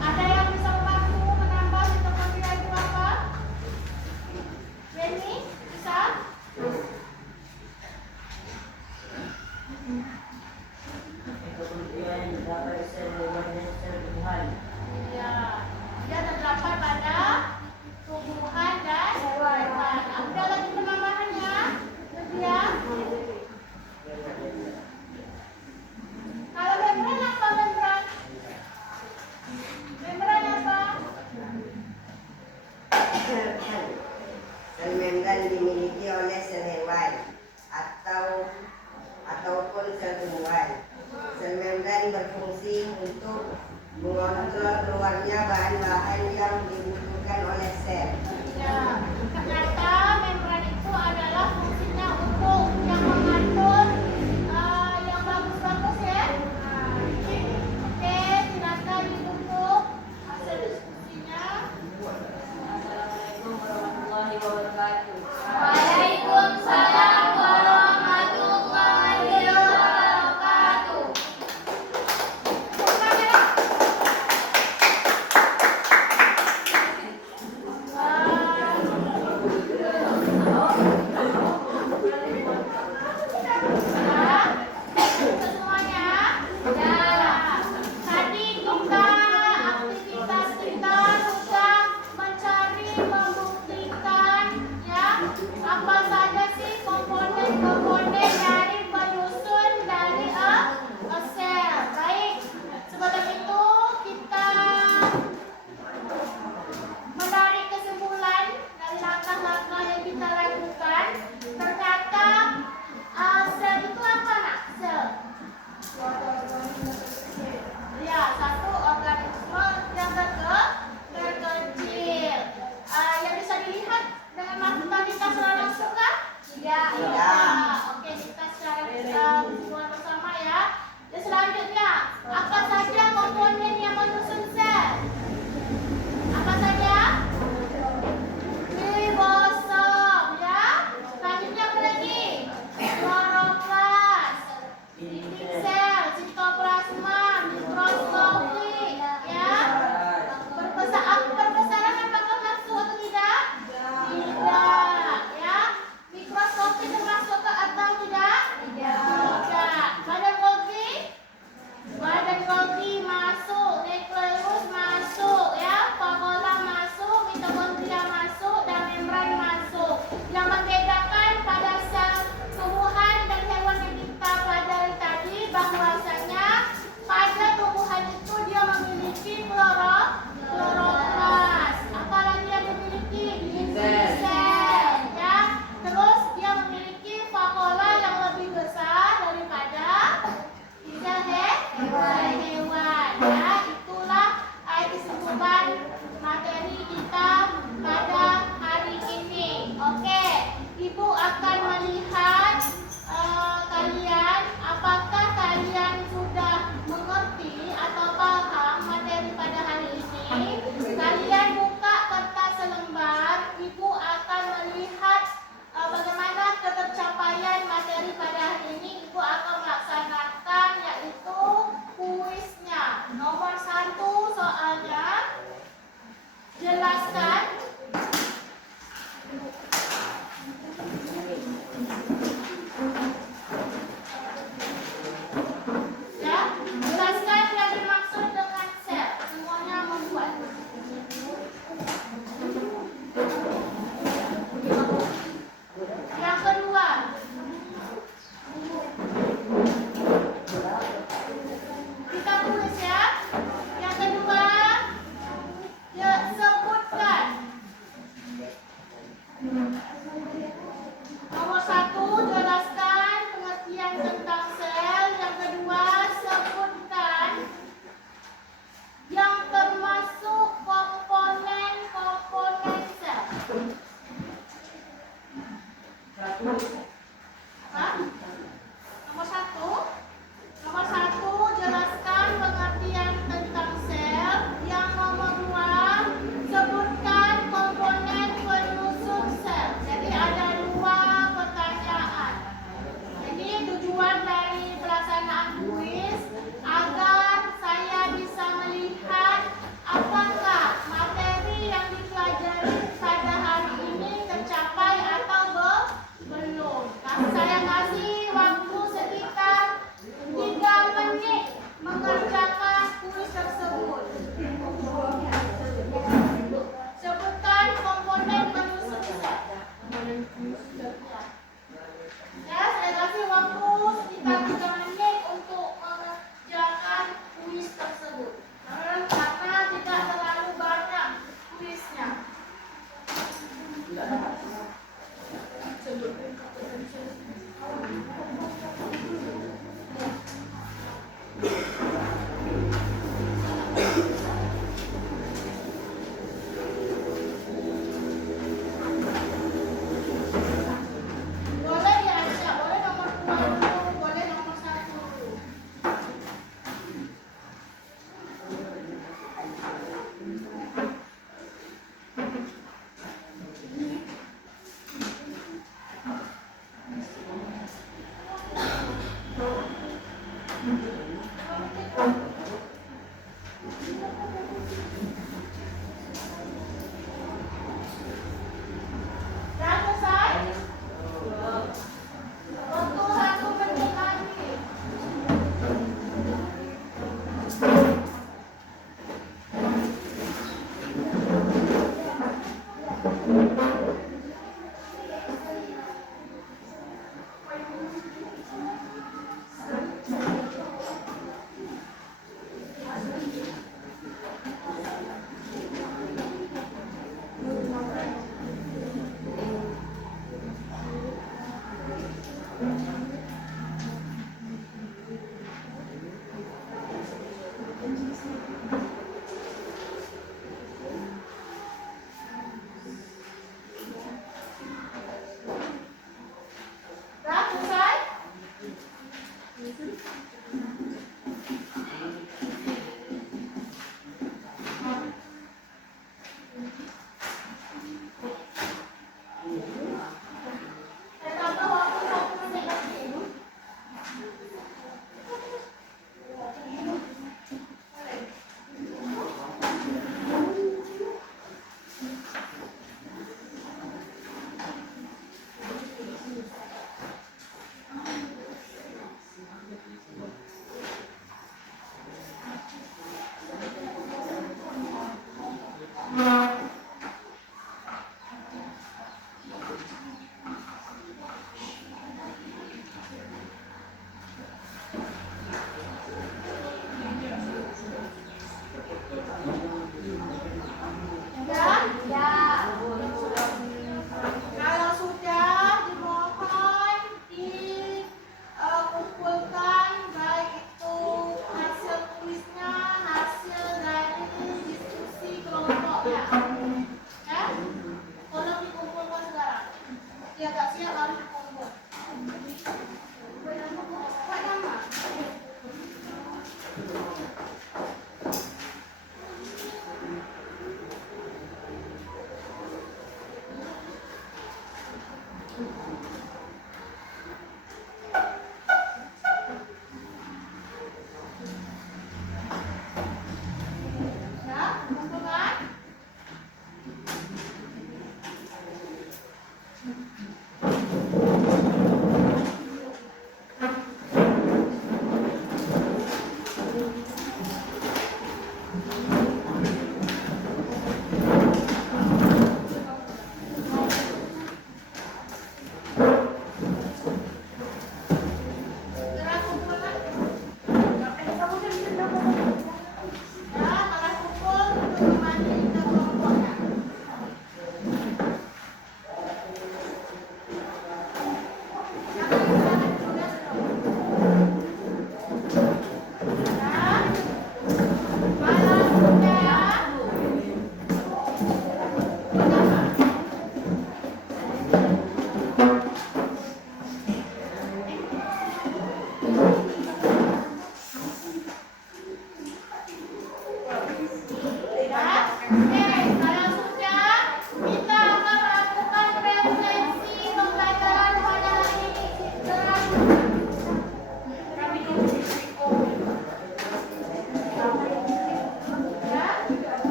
Ada yang bisa membantu menambah mitokondria itu apa? Benny, bisa? mitokondria yang didapat sel hewan dan sel tumbuhan. Ya, dia terdapat pada tumbuhan dan hewan. Ada lagi penambahannya? Ya. Kalau membran apa membran? Membran apa? Sel membran dimiliki oleh sel hewan ataupun sel tumbuhan. Sel membran berfungsi untuk mengontrol keluarnya bahan-bahan yang dibutuhkan oleh sel. Ya, ternyata membran itu adalah fungsinya untuk yang mengatur yang bagus-bagus ya. Oke, silakan ditutup hasil diskusinya. Assalamualaikum warahmatullahi wabarakatuh. Waalaikumsalam warahmatullahi wabarakatuh. Kamera.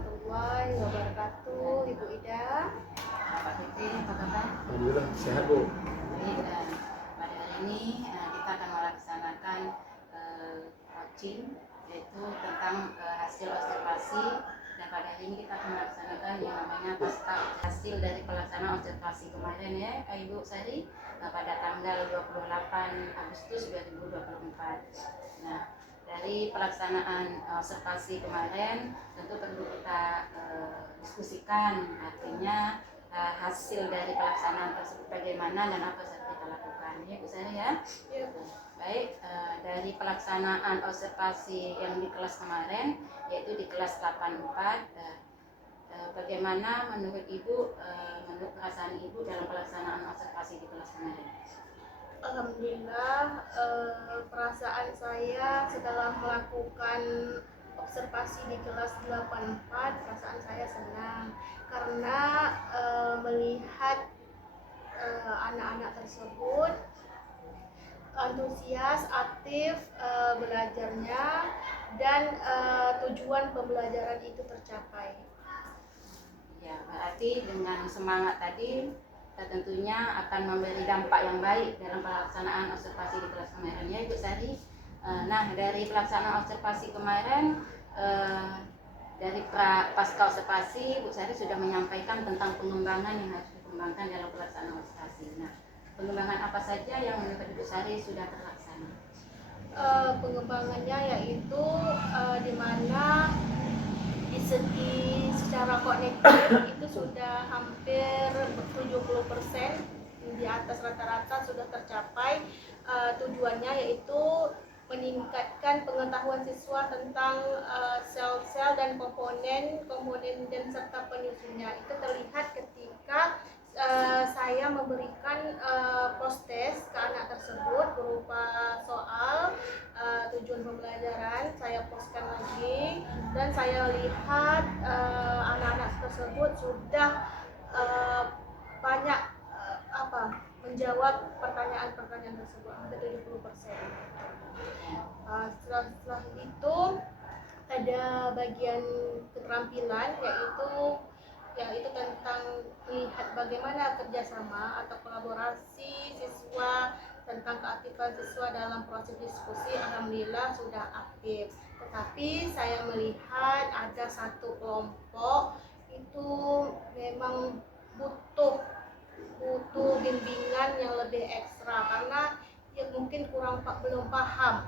warahmatullahi wabarakatuh, Ibu Ida. Pak Fitri, apa kabar? Alhamdulillah sehat Bu. Baik, pada hari ini kita akan melaksanakan coaching, yaitu tentang hasil observasi, dan pada hari ini kita akan melaksanakan yang namanya pasca hasil dari pelaksanaan observasi kemarin ya Ibu Sari, pada tanggal 28 Agustus 2024. Nah, dari pelaksanaan observasi kemarin tentu perlu kita diskusikan, artinya hasil dari pelaksanaan tersebut bagaimana dan apa saja kita lakukan ya Bu Sari ya. Ya. Baik, dari pelaksanaan observasi yang di kelas kemarin, yaitu di kelas 84, bagaimana menurut Ibu, menurut perasaan Ibu dalam pelaksanaan observasi di kelas kemarin? Alhamdulillah, perasaan saya setelah melakukan observasi di kelas 84, perasaan saya senang karena melihat anak-anak tersebut antusias, aktif belajarnya, dan tujuan pembelajaran itu tercapai. Ya, berarti dengan semangat tadi tentunya akan memberi dampak yang baik dalam pelaksanaan observasi di kelas kemarin ya Ibu Sari. Nah, dari pelaksanaan observasi kemarin, dari pasca observasi, Bu Sari sudah menyampaikan tentang pengembangan yang harus dikembangkan dalam pelaksanaan observasi. Nah, pengembangan apa saja yang menurut Ibu Sari sudah terlaksana? Pengembangannya yaitu di mana di segi secara kognitif itu sudah hampir 70%, di atas rata-rata sudah tercapai. Tujuannya yaitu meningkatkan pengetahuan siswa tentang sel-sel dan komponen dan serta penyusunnya. Itu terlihat ketika saya memberikan post-test ke anak tersebut berupa soal tujuan pembelajaran, saya postkan lagi, dan saya lihat anak-anak tersebut sudah banyak menjawab pertanyaan-pertanyaan tersebut, hampir 70%. Setelah itu ada bagian keterampilan, yaitu tentang melihat bagaimana kerjasama atau kolaborasi siswa, tentang keaktifan siswa dalam proses diskusi. Alhamdulillah sudah aktif, tetapi saya melihat ada satu kelompok itu memang butuh bimbingan yang lebih ekstra karena ya mungkin belum paham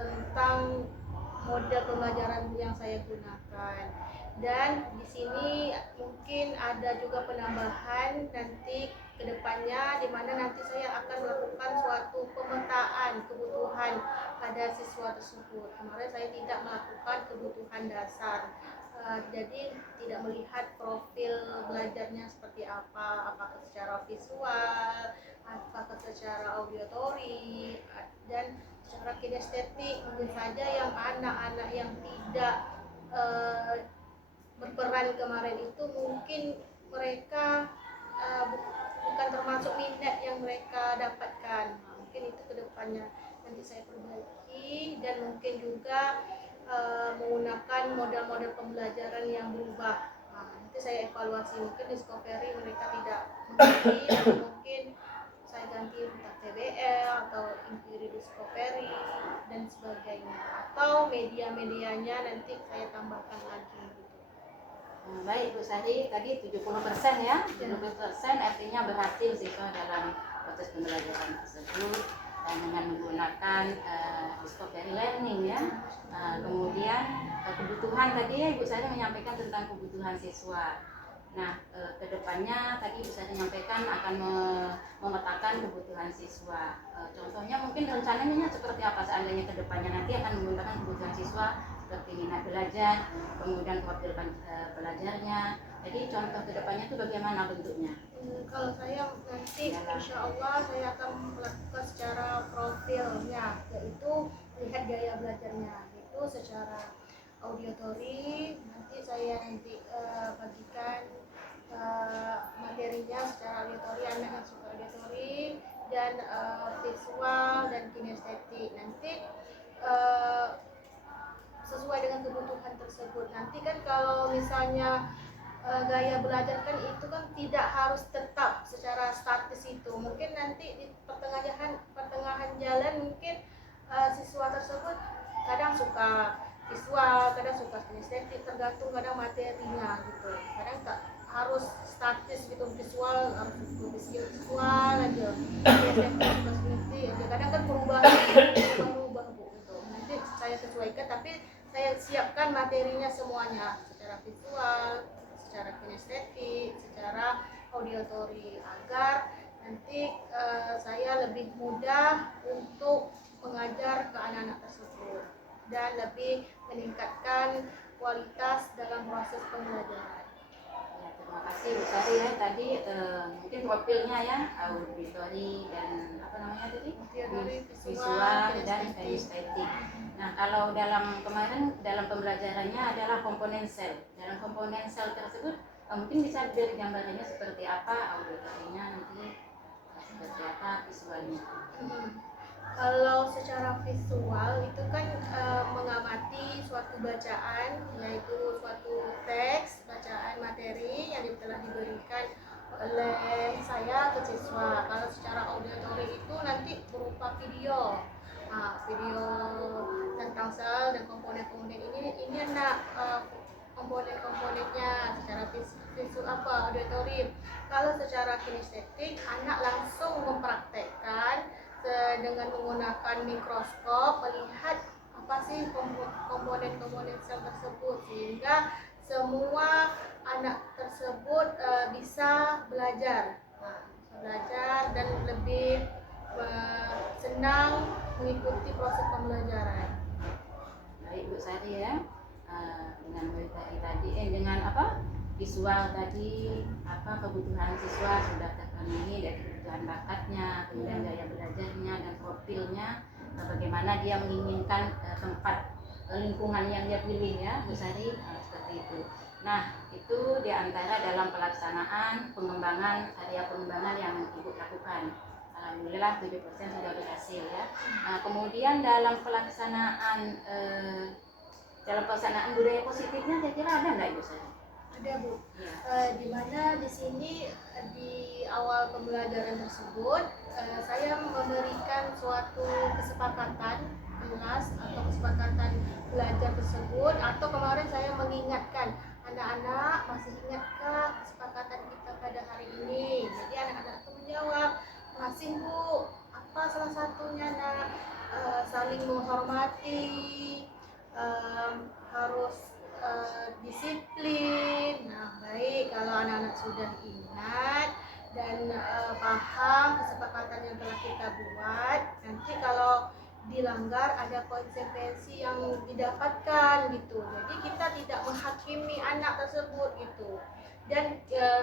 tentang model pembelajaran yang saya gunakan. Dan di sini mungkin ada juga penambahan nanti ke depannya, di mana nanti saya akan melakukan suatu pemetaan kebutuhan pada siswa tersebut. Kemarin saya tidak melakukan kebutuhan dasar, jadi tidak melihat profil belajarnya seperti apa, apakah secara visual, apakah secara auditory, dan secara kinestetik. Mungkin saja yang anak-anak yang tidak berperan kemarin itu mungkin mereka bukan termasuk minat yang mereka dapatkan. Mungkin itu kedepannya nanti saya perbaiki, dan mungkin juga menggunakan model-model pembelajaran yang berubah. Nanti saya evaluasi, mungkin discovery mereka tidak mengerti, atau mungkin saya ganti entah TBL atau inquiry discovery dan sebagainya, atau media-medianya nanti saya tambahkan lagi gitu. Baik Bu Sari, tadi 70% ya, 70% artinya berhasil siswa dalam proses pembelajaran tersebut dengan menggunakan discovery learning ya. Kemudian kebutuhan tadi ya Ibu Sari menyampaikan tentang kebutuhan siswa. Nah, kedepannya tadi Ibu Sari menyampaikan akan memetakan kebutuhan siswa. Contohnya mungkin rencananya seperti apa seandainya kedepannya nanti akan menggunakan kebutuhan siswa seperti minat belajar, kemudian profil belajarnya. Jadi contoh kedepannya itu bagaimana bentuknya? Kalau saya nanti insya Allah saya akan melakukan secara profilnya, yaitu melihat gaya belajarnya, itu secara auditory. Nanti saya bagikan materinya secara auditory, anak yang suka auditory, dan visual dan kinestetik. Nanti sesuai dengan kebutuhan tersebut. Nanti kan kalau misalnya gaya belajar kan itu kan tidak harus tetap secara statis itu. Mungkin nanti di pertengahan jalan mungkin siswa tersebut kadang suka visual, kadang suka kinestetik, tergantung kadang materinya gitu. Kadang tak harus statis gitu, visual harus visual aja, kinestetik suka kinestetik aja. Kadang kan berubah Bu gitu. Nanti saya sesuaikan, tapi saya siapkan materinya semuanya secara visual, secara kinestetik, secara auditory, agar nanti saya lebih mudah untuk mengajar ke anak-anak tersebut dan lebih meningkatkan kualitas dalam proses pembelajaran. Ya, terima kasih Bu Sari ya. Tadi mungkin profilnya ya, auditory dan apa namanya tadi? Auditory, Visual dan kinestetik. kinestetik. Nah, kalau kemarin dalam pembelajarannya adalah komponen sel. Dalam komponen sel tersebut mungkin bisa diberi gambarannya seperti apa, auditorinya nanti seperti apa, visualnya. Kalau secara visual itu kan mengamati suatu bacaan, yaitu suatu teks bacaan materi yang telah diberikan oleh saya ke siswa. Kalau secara auditory itu nanti berupa video, video tentang sel dan komponen-komponen ini komponen-komponennya secara visual auditory. Kalau secara kinestetik, anak langsung mempraktekkan dengan menggunakan mikroskop, melihat apa sih komponen-komponen sel tersebut, sehingga semua anak tersebut bisa belajar, dan lebih senang mengikuti proses pembelajaran. Baik Bu Sari ya, dengan materi tadi dengan apa visual tadi, apa kebutuhan siswa sudah terpenuhi dari kebutuhan bakatnya, kemudian gaya belajarnya dan profilnya, bagaimana dia menginginkan tempat lingkungan yang dia pilih ya Bu Sari, seperti itu. Nah, itu diantara dalam pelaksanaan area pengembangan yang Ibu lakukan. Alhamdulillah 7% sudah berhasil ya. Nah, kemudian dalam pelaksanaan budaya positifnya kira-kira ada nggak Ibu Sari? Ada Bu, Ya. di mana di sini di awal pembelajaran tersebut saya memberikan suatu kesepakatan kelas atau kesepakatan belajar tersebut, atau kemarin saya mengingatkan anak-anak, masih ingatkah kesepakatan kita pada hari ini? Jadi anak-anak itu menjawab, masih Bu. Apa salah satunya nak? Saling menghormati, harus disiplin. Nah, baik, kalau anak-anak sudah ingat dan paham kesepakatan yang telah kita buat, nanti kalau dilanggar ada konsekuensi yang didapatkan gitu. Jadi kita tidak menghakimi anak tersebut gitu. Dan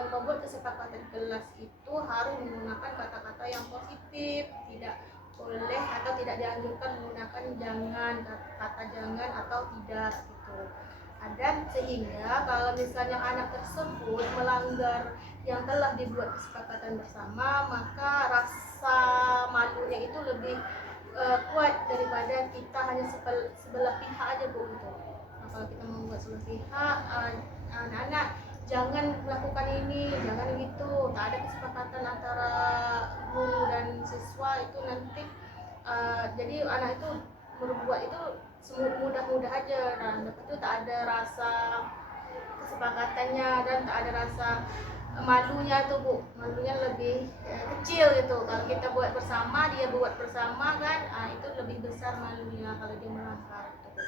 membuat kesepakatan kelas itu harus menggunakan kata-kata yang positif, tidak boleh atau tidak dianjurkan menggunakan kata jangan atau tidak gitu. Dan sehingga kalau misalnya anak tersebut melanggar yang telah dibuat kesepakatan bersama, maka rasa malunya itu lebih kuat daripada kita hanya sebelah pihak aja Bu gitu. Nah, kalau kita membuat sebelah pihak, anak-anak jangan melakukan ini, jangan gitu, tak ada kesepakatan antara guru dan siswa, itu nanti jadi anak itu berbuat itu mudah-mudah aja, dan itu tak ada rasa kesepakatannya dan tak ada rasa malunya tuh Bu, malunya lebih kecil gitu. Kalau kita buat bersama, dia buat bersama kan, itu lebih besar malunya kalau dia melanggar itu Bu.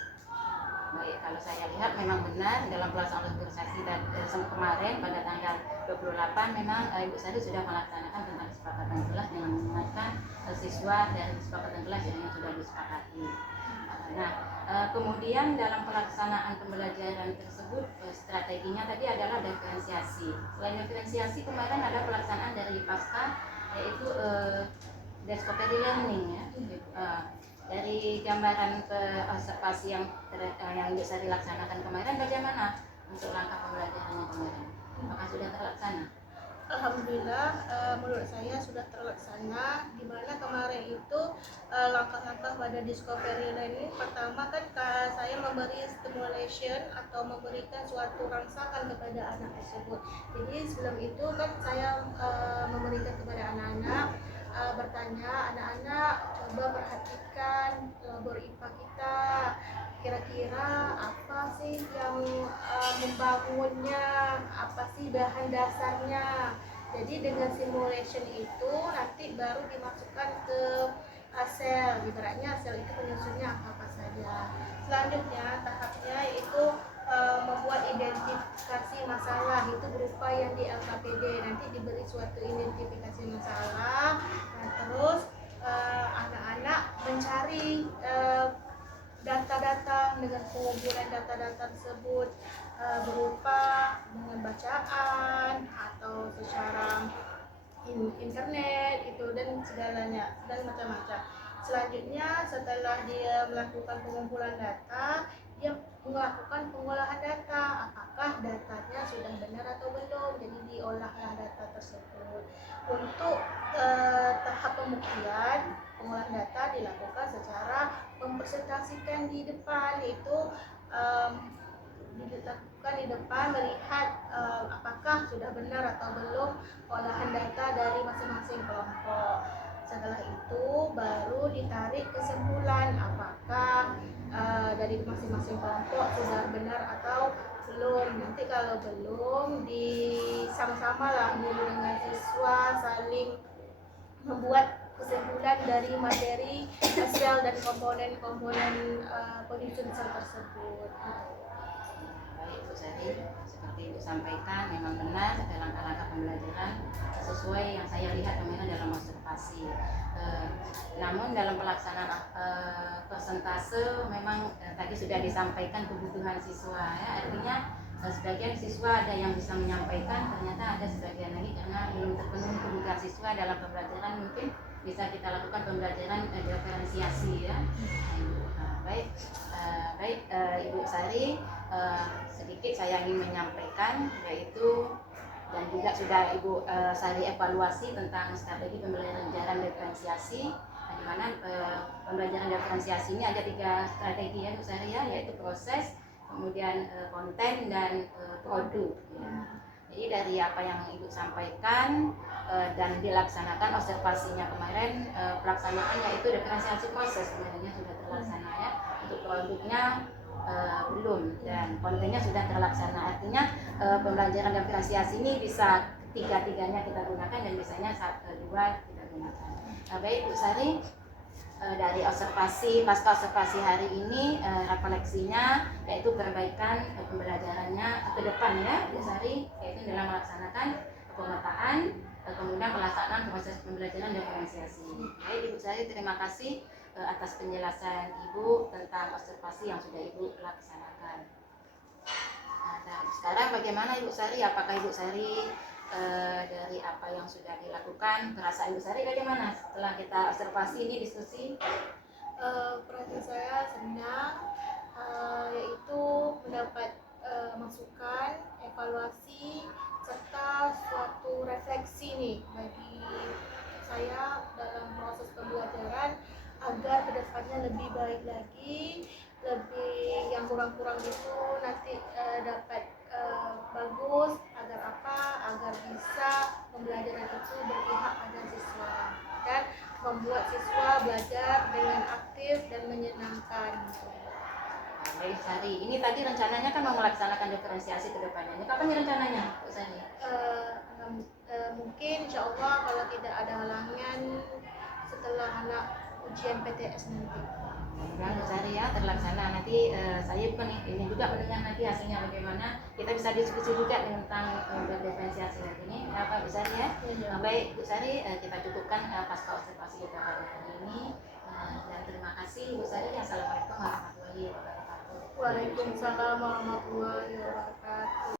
Baik, kalau saya lihat memang benar dalam pelaksanaan organisasi dan kemarin pada tanggal 28 memang Ibu Sari sudah melaksanakan tentang kesepakatan kelas dengan mengingatkan siswa dan kesepakatan kelas yang sudah disepakati. Nah, kemudian dalam pelaksanaan pembelajaran tersebut strateginya tadi adalah diferensiasi. Selain diferensiasi, kemarin ada pelaksanaan dari pasca, yaitu discovery learning ya. Dari gambaran observasi yang bisa dilaksanakan kemarin, bagaimana untuk langkah pembelajarannya kemarin? Apakah sudah terlaksana? Alhamdulillah, menurut saya sudah terlaksana. Di mana kemarin itu langkah-langkah pada discovery line ini, pertama kan saya memberi stimulation atau memberikan suatu rangsangan kepada anak tersebut. Jadi sebelum itu kan saya memberikan kepada anak-anak, bertanya, anak-anak coba perhatikan labor IPA kita, kira-kira apa sih yang membangunnya, apa sih bahan dasarnya. Jadi dengan simulation itu nanti baru dimasukkan ke sel, ibaratnya sel itu penyusunnya apa saja. Selanjutnya tahapnya itu membuat identifikasi masalah, itu berupa yang di LKPD, nanti diberi suatu identifikasi masalah. Nah, terus anak-anak mencari data-data dengan pengumpulan data-data tersebut berupa dengan bacaan atau secara internet itu dan segalanya dan macam-macam. Selanjutnya setelah dia melakukan pengumpulan data, dia melakukan pengolahan data, apakah datanya sudah benar atau belum, jadi diolahlah data tersebut. Untuk tahap pembuktian pengolahan data dilakukan secara mempresentasikan di depan, itu diletakkan di depan melihat apakah sudah benar atau belum olahan data dari masing-masing kelompok. Setelah itu baru ditarik kesimpulan apakah dari masing-masing kelompok sudah benar atau belum. Nanti kalau belum, sama-sama lah guru dengan siswa saling membuat kesimpulan dari materi sel dan komponen-komponen penyusun sel tersebut. Baik Bu Sari, seperti Ibu sampaikan memang benar ada langkah-langkah pembelajaran sesuai yang saya lihat kemarin dalam observasi. Namun dalam pelaksanaan persentase memang tadi sudah disampaikan kebutuhan siswa ya, artinya sebagian siswa ada yang bisa menyampaikan, ternyata ada sebagian lagi karena belum terpenuhi kebutuhan siswa dalam pembelajaran, mungkin bisa kita lakukan pembelajaran diferensiasi ya. Baik, Ibu Sari, sedikit saya ingin menyampaikan yaitu dan juga sudah Ibu Sari evaluasi tentang strategi pembelajaran diferensiasi, di mana pembelajaran diferensiasi ini ada 3 strategi ya Bu Sari ya, yaitu proses, kemudian konten dan produk ya. Jadi dari apa yang Ibu sampaikan dan dilaksanakan observasinya kemarin, pelaksanaannya itu diferensiasi proses sebenarnya sudah terlaksana ya. Untuk produknya belum dan kontennya sudah terlaksana. Artinya pembelajaran diferensiasi ini bisa tiga-tiganya kita gunakan dan biasanya 1, 2 kita gunakan. Baik Bu Sari, dari observasi pasca observasi hari ini refleksinya yaitu perbaikan pembelajarannya ke depan ya Bu Sari, yaitu dalam melaksanakan pemetaan, kemudian pelaksanaan proses pembelajaran diferensiasi. Baik Ibu Sari, terima kasih atas penjelasan Ibu tentang observasi yang sudah Ibu laksanakan. Nah, sekarang bagaimana Ibu Sari? Apakah Ibu Sari dari apa yang sudah dilakukan, perasaan Ibu Sari bagaimana setelah kita observasi ini diskusi? Perasaan saya senang, yaitu mendapat masukan, evaluasi serta suatu refleksi nih bagi saya dalam proses pembelajaran agar kedepannya lebih baik lagi, lebih yang kurang-kurang itu nanti dapat bagus, agar apa? Agar bisa pembelajaran itu berpihak pada siswa dan membuat siswa belajar dengan aktif dan menyenangkan. Baik Sari, ini tadi rencananya kan mau melaksanakan diferensiasi ke depannya. Ini kapan rencananya Bu Sari? Mungkin insya Allah kalau tidak ada halangan setelah anak ujian PTS nanti. Mudah-mudahan Bu Sari ya terlaksana. Nanti saya bukan ini juga mendengar nanti hasilnya bagaimana. Kita bisa diskusi juga tentang diferensiasi nanti ini apa Bu Sari ya. Baik Bu Sari, kita cukupkan pasca observasi kita pada hari ini. Dan terima kasih Bu Sari. Assalamualaikum warahmatullahi wabarakatuh. Waalaikumsalam warahmatullahi wabarakatuh.